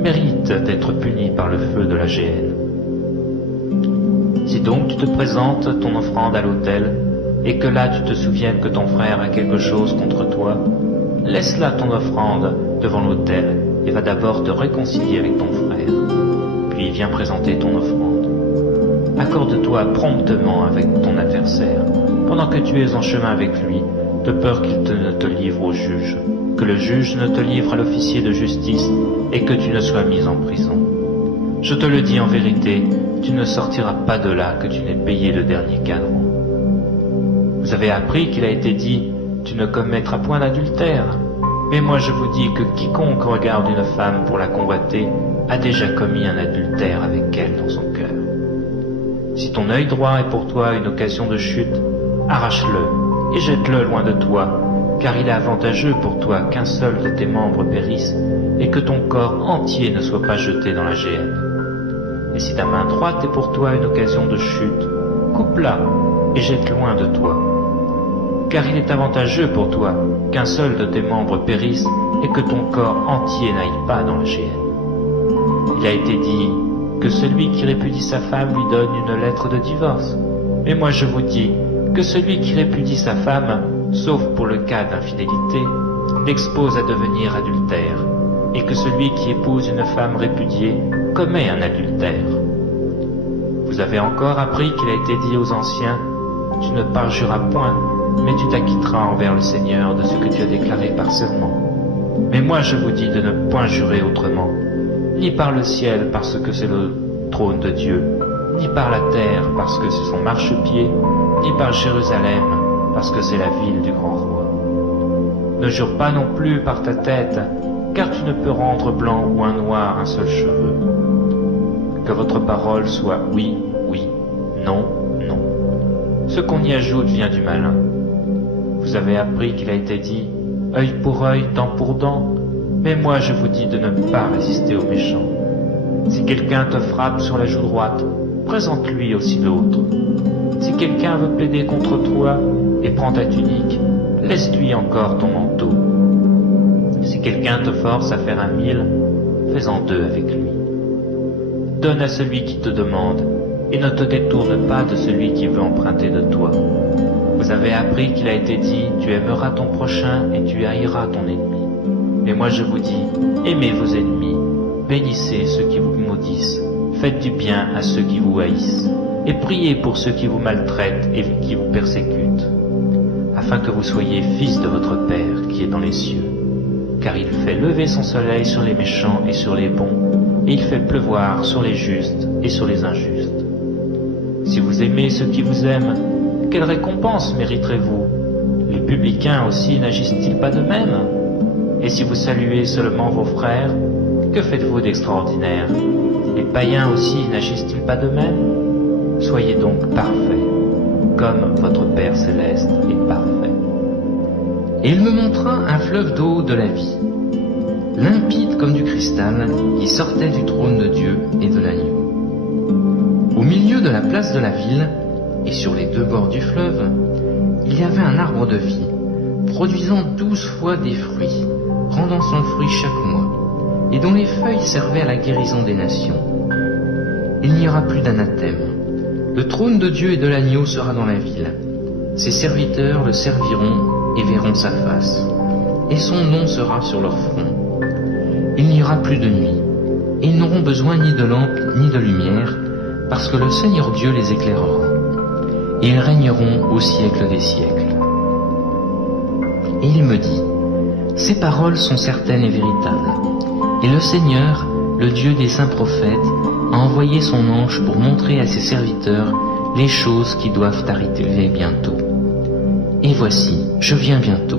mérite d'être puni par le feu de la géhenne. Si donc tu te présentes ton offrande à l'autel, et que là tu te souviennes que ton frère a quelque chose contre toi, laisse là ton offrande devant l'autel, et va d'abord te réconcilier avec ton frère. Puis viens présenter ton offrande. Accorde-toi promptement avec ton adversaire, pendant que tu es en chemin avec lui, de peur qu'il ne te livre au juge, que le juge ne te livre à l'officier de justice, et que tu ne sois mis en prison. Je te le dis en vérité, tu ne sortiras pas de là que tu n'aies payé le dernier cadran. Vous avez appris qu'il a été dit, tu ne commettras point d'adultère. Mais moi je vous dis que quiconque regarde une femme pour la convoiter a déjà commis un adultère avec elle dans son cœur. Si ton œil droit est pour toi une occasion de chute, arrache-le et jette-le loin de toi, car il est avantageux pour toi qu'un seul de tes membres périsse et que ton corps entier ne soit pas jeté dans la géhenne. Et si ta main droite est pour toi une occasion de chute, coupe-la et jette loin de toi. Car il est avantageux pour toi qu'un seul de tes membres périsse et que ton corps entier n'aille pas dans la géhenne. Il a été dit que celui qui répudie sa femme lui donne une lettre de divorce. Mais moi je vous dis que celui qui répudie sa femme, sauf pour le cas d'infidélité, l'expose à devenir adultère, et que celui qui épouse une femme répudiée commet un adultère. Vous avez encore appris qu'il a été dit aux anciens, « Tu ne parjuras point, mais tu t'acquitteras envers le Seigneur de ce que tu as déclaré par serment. » Mais moi je vous dis de ne point jurer autrement, ni par le ciel parce que c'est le trône de Dieu, ni par la terre parce que c'est son marchepied, ni par Jérusalem parce que c'est la ville du grand roi. Ne jure pas non plus par ta tête, car tu ne peux rendre blanc ou un noir un seul cheveu. Que votre parole soit oui, oui, non, non. Ce qu'on y ajoute vient du malin. Vous avez appris qu'il a été dit « œil pour œil, dent pour dent », mais moi je vous dis de ne pas résister aux méchants. Si quelqu'un te frappe sur la joue droite, présente-lui aussi l'autre. Si quelqu'un veut plaider contre toi et prend ta tunique, laisse-lui encore ton manteau. Si quelqu'un te force à faire 1000, fais-en 2 avec lui. Donne à celui qui te demande, et ne te détourne pas de celui qui veut emprunter de toi. Vous avez appris qu'il a été dit, tu aimeras ton prochain et tu haïras ton ennemi. Mais moi je vous dis, aimez vos ennemis, bénissez ceux qui vous maudissent, faites du bien à ceux qui vous haïssent, et priez pour ceux qui vous maltraitent et qui vous persécutent, afin que vous soyez fils de votre Père qui est dans les cieux. Car il fait lever son soleil sur les méchants et sur les bons, et il fait pleuvoir sur les justes et sur les injustes. Si vous aimez ceux qui vous aiment, quelle récompense mériterez-vous? Les publicains aussi n'agissent-ils pas de même? Et si vous saluez seulement vos frères, que faites-vous d'extraordinaire? Les païens aussi n'agissent-ils pas de même? Soyez donc parfaits, comme votre Père céleste est parfait. Et il me montra un fleuve d'eau de la vie, limpide comme du cristal, qui sortait du trône de Dieu et de l'agneau. Au milieu de la place de la ville, et sur les 2 bords du fleuve, il y avait un arbre de vie, produisant 12 fois des fruits, rendant son fruit chaque mois, et dont les feuilles servaient à la guérison des nations. Il n'y aura plus d'anathème. Le trône de Dieu et de l'agneau sera dans la ville. Ses serviteurs le serviront et verront sa face, et son nom sera sur leur front. Il n'y aura plus de nuit, et ils n'auront besoin ni de lampe ni de lumière, parce que le Seigneur Dieu les éclairera, et ils régneront au siècle des siècles. Et il me dit, ces paroles sont certaines et véritables, et le Seigneur, le Dieu des saints prophètes, a envoyé son ange pour montrer à ses serviteurs les choses qui doivent arriver bientôt. Et voici, je viens bientôt.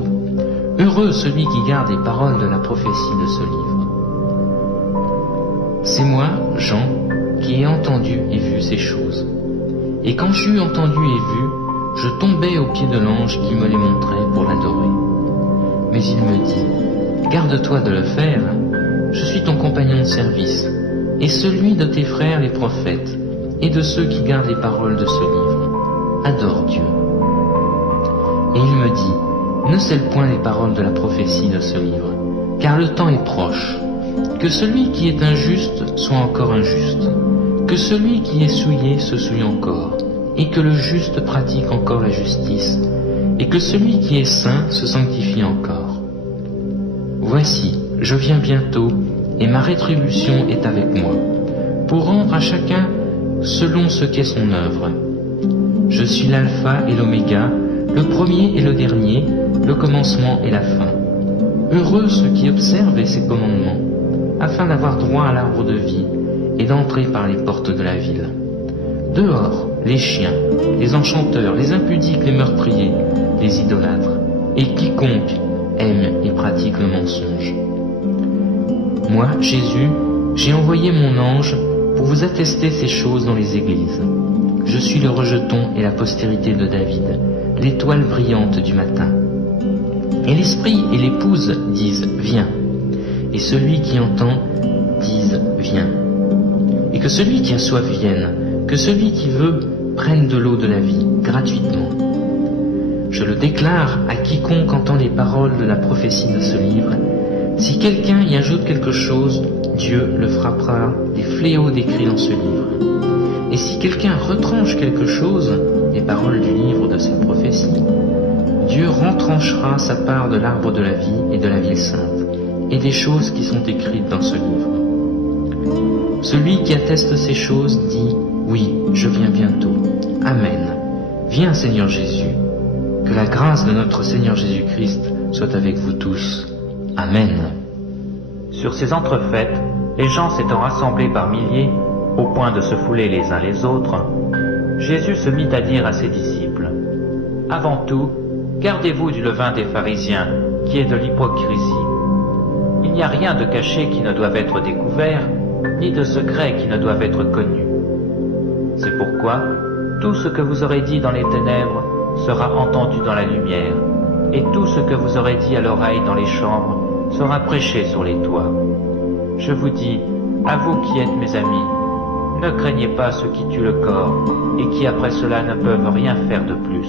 Heureux celui qui garde les paroles de la prophétie de ce livre. C'est moi, Jean, qui ai entendu et vu ces choses. Et quand j'eus entendu et vu, je tombai aux pieds de l'ange qui me les montrait pour l'adorer. Mais il me dit, garde-toi de le faire, je suis ton compagnon de service, et celui de tes frères les prophètes, et de ceux qui gardent les paroles de ce livre. Adore Dieu. Et il me dit, ne scelle point les paroles de la prophétie de ce livre, car le temps est proche. Que celui qui est injuste soit encore injuste, Que celui qui est souillé se souille encore, et que le juste pratique encore la justice, et que celui qui est saint se sanctifie encore. Voici, je viens bientôt, et ma rétribution est avec moi, pour rendre à chacun selon ce qu'est son œuvre. Je suis l'alpha et l'oméga, le premier et le dernier, le commencement et la fin. Heureux ceux qui observent ces commandements, afin d'avoir droit à l'arbre de vie et d'entrer par les portes de la ville. Dehors, les chiens, les enchanteurs, les impudiques, les meurtriers, les idolâtres, et quiconque aime et pratique le mensonge. Moi, Jésus, j'ai envoyé mon ange pour vous attester ces choses dans les églises. Je suis le rejeton et la postérité de David, l'étoile brillante du matin. Et l'esprit et l'épouse disent « Viens », et celui qui entend dise « Viens ». Et que celui qui a soif vienne, que celui qui veut prenne de l'eau de la vie, gratuitement. Je le déclare à quiconque entend les paroles de la prophétie de ce livre. Si quelqu'un y ajoute quelque chose, Dieu le frappera des fléaux décrits dans ce livre. Et si quelqu'un retranche quelque chose, les paroles du livre de cette prophétie, Dieu retranchera sa part de l'arbre de la vie et de la ville sainte, et des choses qui sont écrites dans ce livre. Celui qui atteste ces choses dit « Oui, je viens bientôt. Amen. Viens, Seigneur Jésus. Que la grâce de notre Seigneur Jésus-Christ soit avec vous tous. Amen. » Sur ces entrefaites, les gens s'étant rassemblés par milliers, au point de se fouler les uns les autres, Jésus se mit à dire à ses disciples, « Avant tout, gardez-vous du levain des pharisiens, qui est de l'hypocrisie. Il n'y a rien de caché qui ne doive être découvert, ni de secret qui ne doive être connu. C'est pourquoi tout ce que vous aurez dit dans les ténèbres sera entendu dans la lumière, et tout ce que vous aurez dit à l'oreille dans les chambres sera prêché sur les toits. Je vous dis, à vous qui êtes mes amis, ne craignez pas ceux qui tuent le corps, et qui après cela ne peuvent rien faire de plus.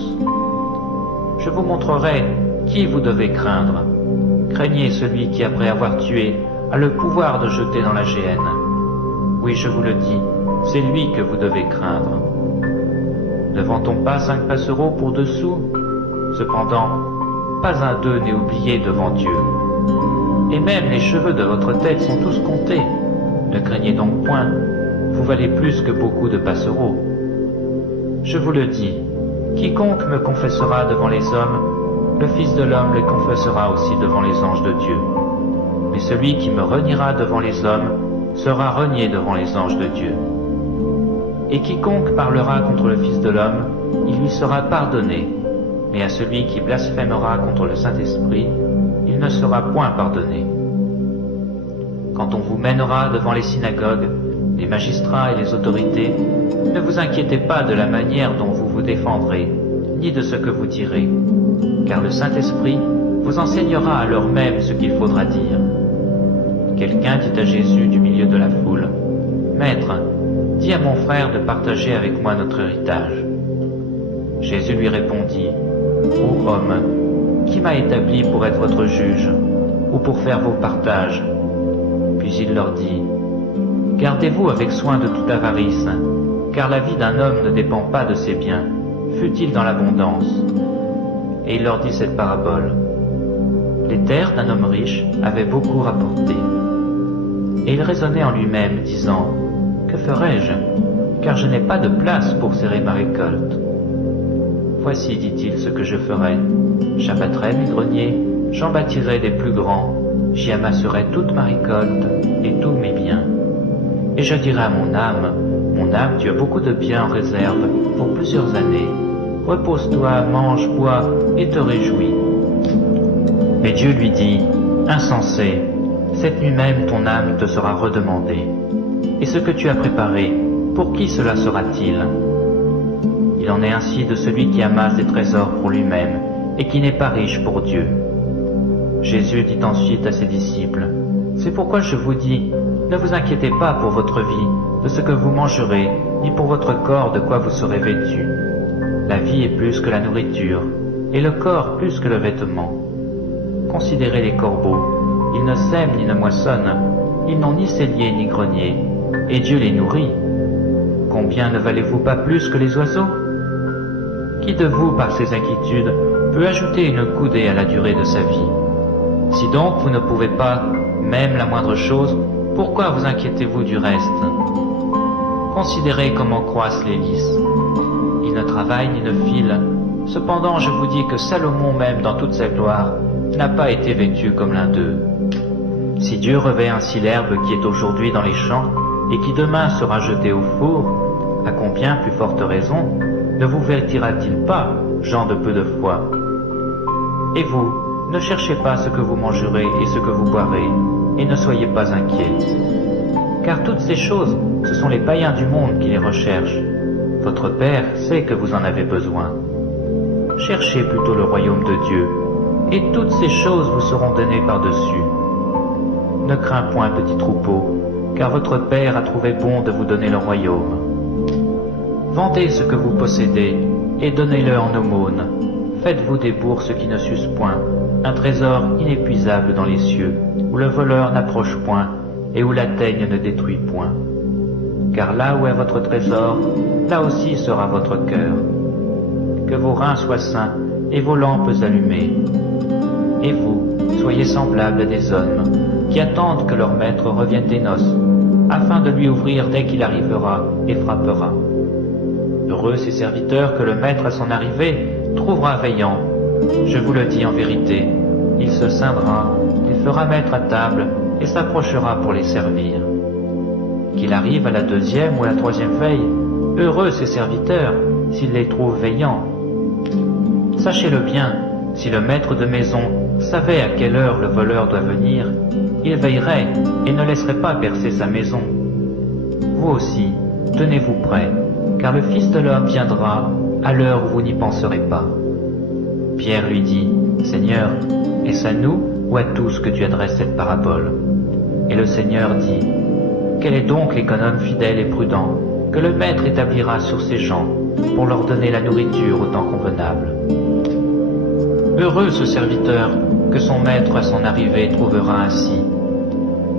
Je vous montrerai qui vous devez craindre. Craignez celui qui, après avoir tué, a le pouvoir de jeter dans la géhenne. Oui, je vous le dis, c'est lui que vous devez craindre. Ne vend-on pas 5 passereaux pour 2 sous? Cependant, pas un d'eux n'est oublié devant Dieu. Et même les cheveux de votre tête sont tous comptés. Ne craignez donc point, vous valez plus que beaucoup de passereaux. Je vous le dis, quiconque me confessera devant les hommes, le Fils de l'homme le confessera aussi devant les anges de Dieu. Mais celui qui me reniera devant les hommes sera renié devant les anges de Dieu. Et quiconque parlera contre le Fils de l'homme, il lui sera pardonné, mais à celui qui blasphémera contre le Saint-Esprit, il ne sera point pardonné. Quand on vous mènera devant les synagogues, les magistrats et les autorités, ne vous inquiétez pas de la manière dont vous vous défendrez, ni de ce que vous direz, car le Saint-Esprit vous enseignera à l'heure même ce qu'il faudra dire. Quelqu'un dit à Jésus du milieu de la foule, « Maître, dis à mon frère de partager avec moi notre héritage. » Jésus lui répondit, « Ô homme, qui m'a établi pour être votre juge, ou pour faire vos partages ?» Puis il leur dit, « Gardez-vous avec soin de toute avarice, car la vie d'un homme ne dépend pas de ses biens, fût-il dans l'abondance. » Et il leur dit cette parabole. Les terres d'un homme riche avaient beaucoup rapporté. Et il raisonnait en lui-même, disant, « Que ferai-je, car je n'ai pas de place pour serrer ma récolte. Voici, dit-il, ce que je ferai. J'abattrai mes greniers, j'en bâtirai des plus grands, j'y amasserai toute ma récolte et tous mes biens. Et je dirai à mon âme, tu as beaucoup de biens en réserve pour plusieurs années. Repose-toi, mange, bois et te réjouis. » Mais Dieu lui dit, « Insensé, cette nuit même ton âme te sera redemandée. Et ce que tu as préparé, pour qui cela sera-t-il? Il en est ainsi de celui qui amasse des trésors pour lui-même et qui n'est pas riche pour Dieu. » Jésus dit ensuite à ses disciples, « C'est pourquoi je vous dis, ne vous inquiétez pas pour votre vie, de ce que vous mangerez, ni pour votre corps de quoi vous serez vêtus. La vie est plus que la nourriture, et le corps plus que le vêtement. Considérez les corbeaux, ils ne sèment ni ne moissonnent, ils n'ont ni cellier ni grenier, et Dieu les nourrit. Combien ne valez-vous pas plus que les oiseaux? Qui de vous, par ses inquiétudes, peut ajouter une coudée à la durée de sa vie? Si donc vous ne pouvez pas, même la moindre chose, pourquoi vous inquiétez-vous du reste? Considérez comment croissent les lys. Ils ne travaillent ni ne filent. Cependant, je vous dis que Salomon même, dans toute sa gloire, n'a pas été vêtu comme l'un d'eux. Si Dieu revêt ainsi l'herbe qui est aujourd'hui dans les champs, et qui demain sera jetée au four, à combien plus forte raison ne vous vêtira-t-il pas, gens de peu de foi? Et vous, ne cherchez pas ce que vous mangerez et ce que vous boirez, et ne soyez pas inquiets. Car toutes ces choses, ce sont les païens du monde qui les recherchent. Votre Père sait que vous en avez besoin. Cherchez plutôt le royaume de Dieu, et toutes ces choses vous seront données par-dessus. Ne crains point, petit troupeau, car votre Père a trouvé bon de vous donner le royaume. Vendez ce que vous possédez, et donnez-le en aumône. Faites-vous des bourses qui ne s'usent point, un trésor inépuisable dans les cieux, où le voleur n'approche point, et où la teigne ne détruit point. Car là où est votre trésor, là aussi sera votre cœur. Que vos reins soient sains, et vos lampes allumées. Et vous, soyez semblables à des hommes, qui attendent que leur maître revienne des noces, afin de lui ouvrir dès qu'il arrivera et frappera. Heureux ces serviteurs que le maître à son arrivée trouvera veillant. Je vous le dis en vérité, il se ceindra, il fera mettre à table et s'approchera pour les servir. Qu'il arrive à la deuxième ou à la troisième veille, heureux ces serviteurs s'il les trouve veillants. Sachez-le bien, si le maître de maison savait à quelle heure le voleur doit venir, il veillerait et ne laisserait pas percer sa maison. Vous aussi, tenez-vous prêts, car le Fils de l'homme viendra à l'heure où vous n'y penserez pas. Pierre lui dit, Seigneur, est-ce à nous ou à tous que tu adresses cette parabole? Et le Seigneur dit, quel est donc l'économe fidèle et prudent que le maître établira sur ses gens pour leur donner la nourriture au temps convenable? Heureux ce serviteur que son maître à son arrivée trouvera ainsi.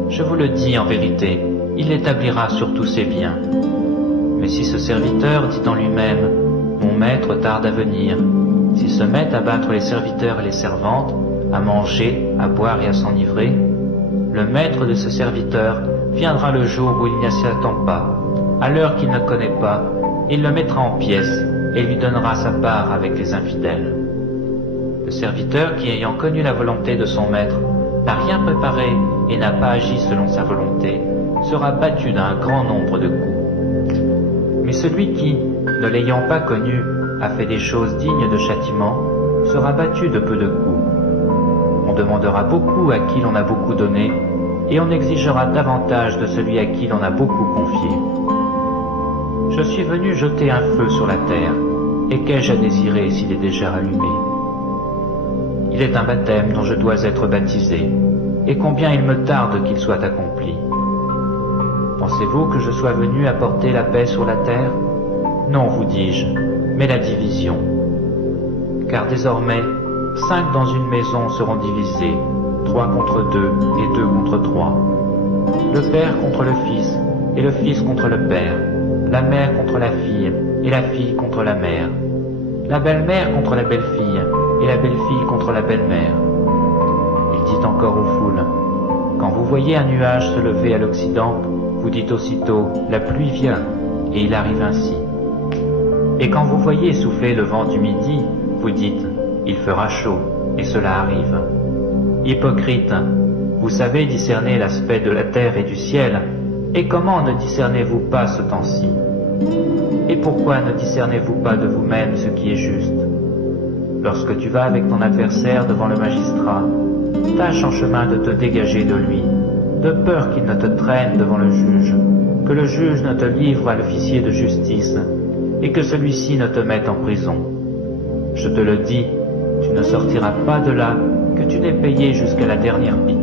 Je vous le dis en vérité, il l'établira sur tous ses biens. Mais si ce serviteur dit en lui-même, mon maître tarde à venir, s'il se met à battre les serviteurs et les servantes, à manger, à boire et à s'enivrer, le maître de ce serviteur viendra le jour où il ne s'y attend pas, à l'heure qu'il ne connaît pas, il le mettra en pièces et lui donnera sa part avec les infidèles. Le serviteur qui, ayant connu la volonté de son maître, n'a rien préparé et n'a pas agi selon sa volonté, sera battu d'un grand nombre de coups. Mais celui qui, ne l'ayant pas connu, a fait des choses dignes de châtiment, sera battu de peu de coups. On demandera beaucoup à qui l'on a beaucoup donné, et on exigera davantage de celui à qui l'on a beaucoup confié. Je suis venu jeter un feu sur la terre, et qu'ai-je à désirer s'il est déjà allumé? Il est un baptême dont je dois être baptisé, et combien il me tarde qu'il soit accompli. Pensez-vous que je sois venu apporter la paix sur la terre? Non, vous dis-je, mais la division. Car désormais, 5 dans une maison seront divisés, 3 contre 2 et 2 contre 3. Le père contre le fils, et le fils contre le père, la mère contre la fille, et la fille contre la mère, la belle-mère contre la belle-fille, et la belle-fille contre la belle-mère. Il dit encore aux foules, quand vous voyez un nuage se lever à l'Occident, vous dites aussitôt, la pluie vient, et il arrive ainsi. Et quand vous voyez souffler le vent du midi, vous dites, il fera chaud, et cela arrive. Hypocrite, vous savez discerner l'aspect de la terre et du ciel, et comment ne discernez-vous pas ce temps-ci? Et pourquoi ne discernez-vous pas de vous-même ce qui est juste? Lorsque tu vas avec ton adversaire devant le magistrat, tâche en chemin de te dégager de lui, de peur qu'il ne te traîne devant le juge, que le juge ne te livre à l'officier de justice, et que celui-ci ne te mette en prison. Je te le dis, tu ne sortiras pas de là que tu n'aies payé jusqu'à la dernière pique.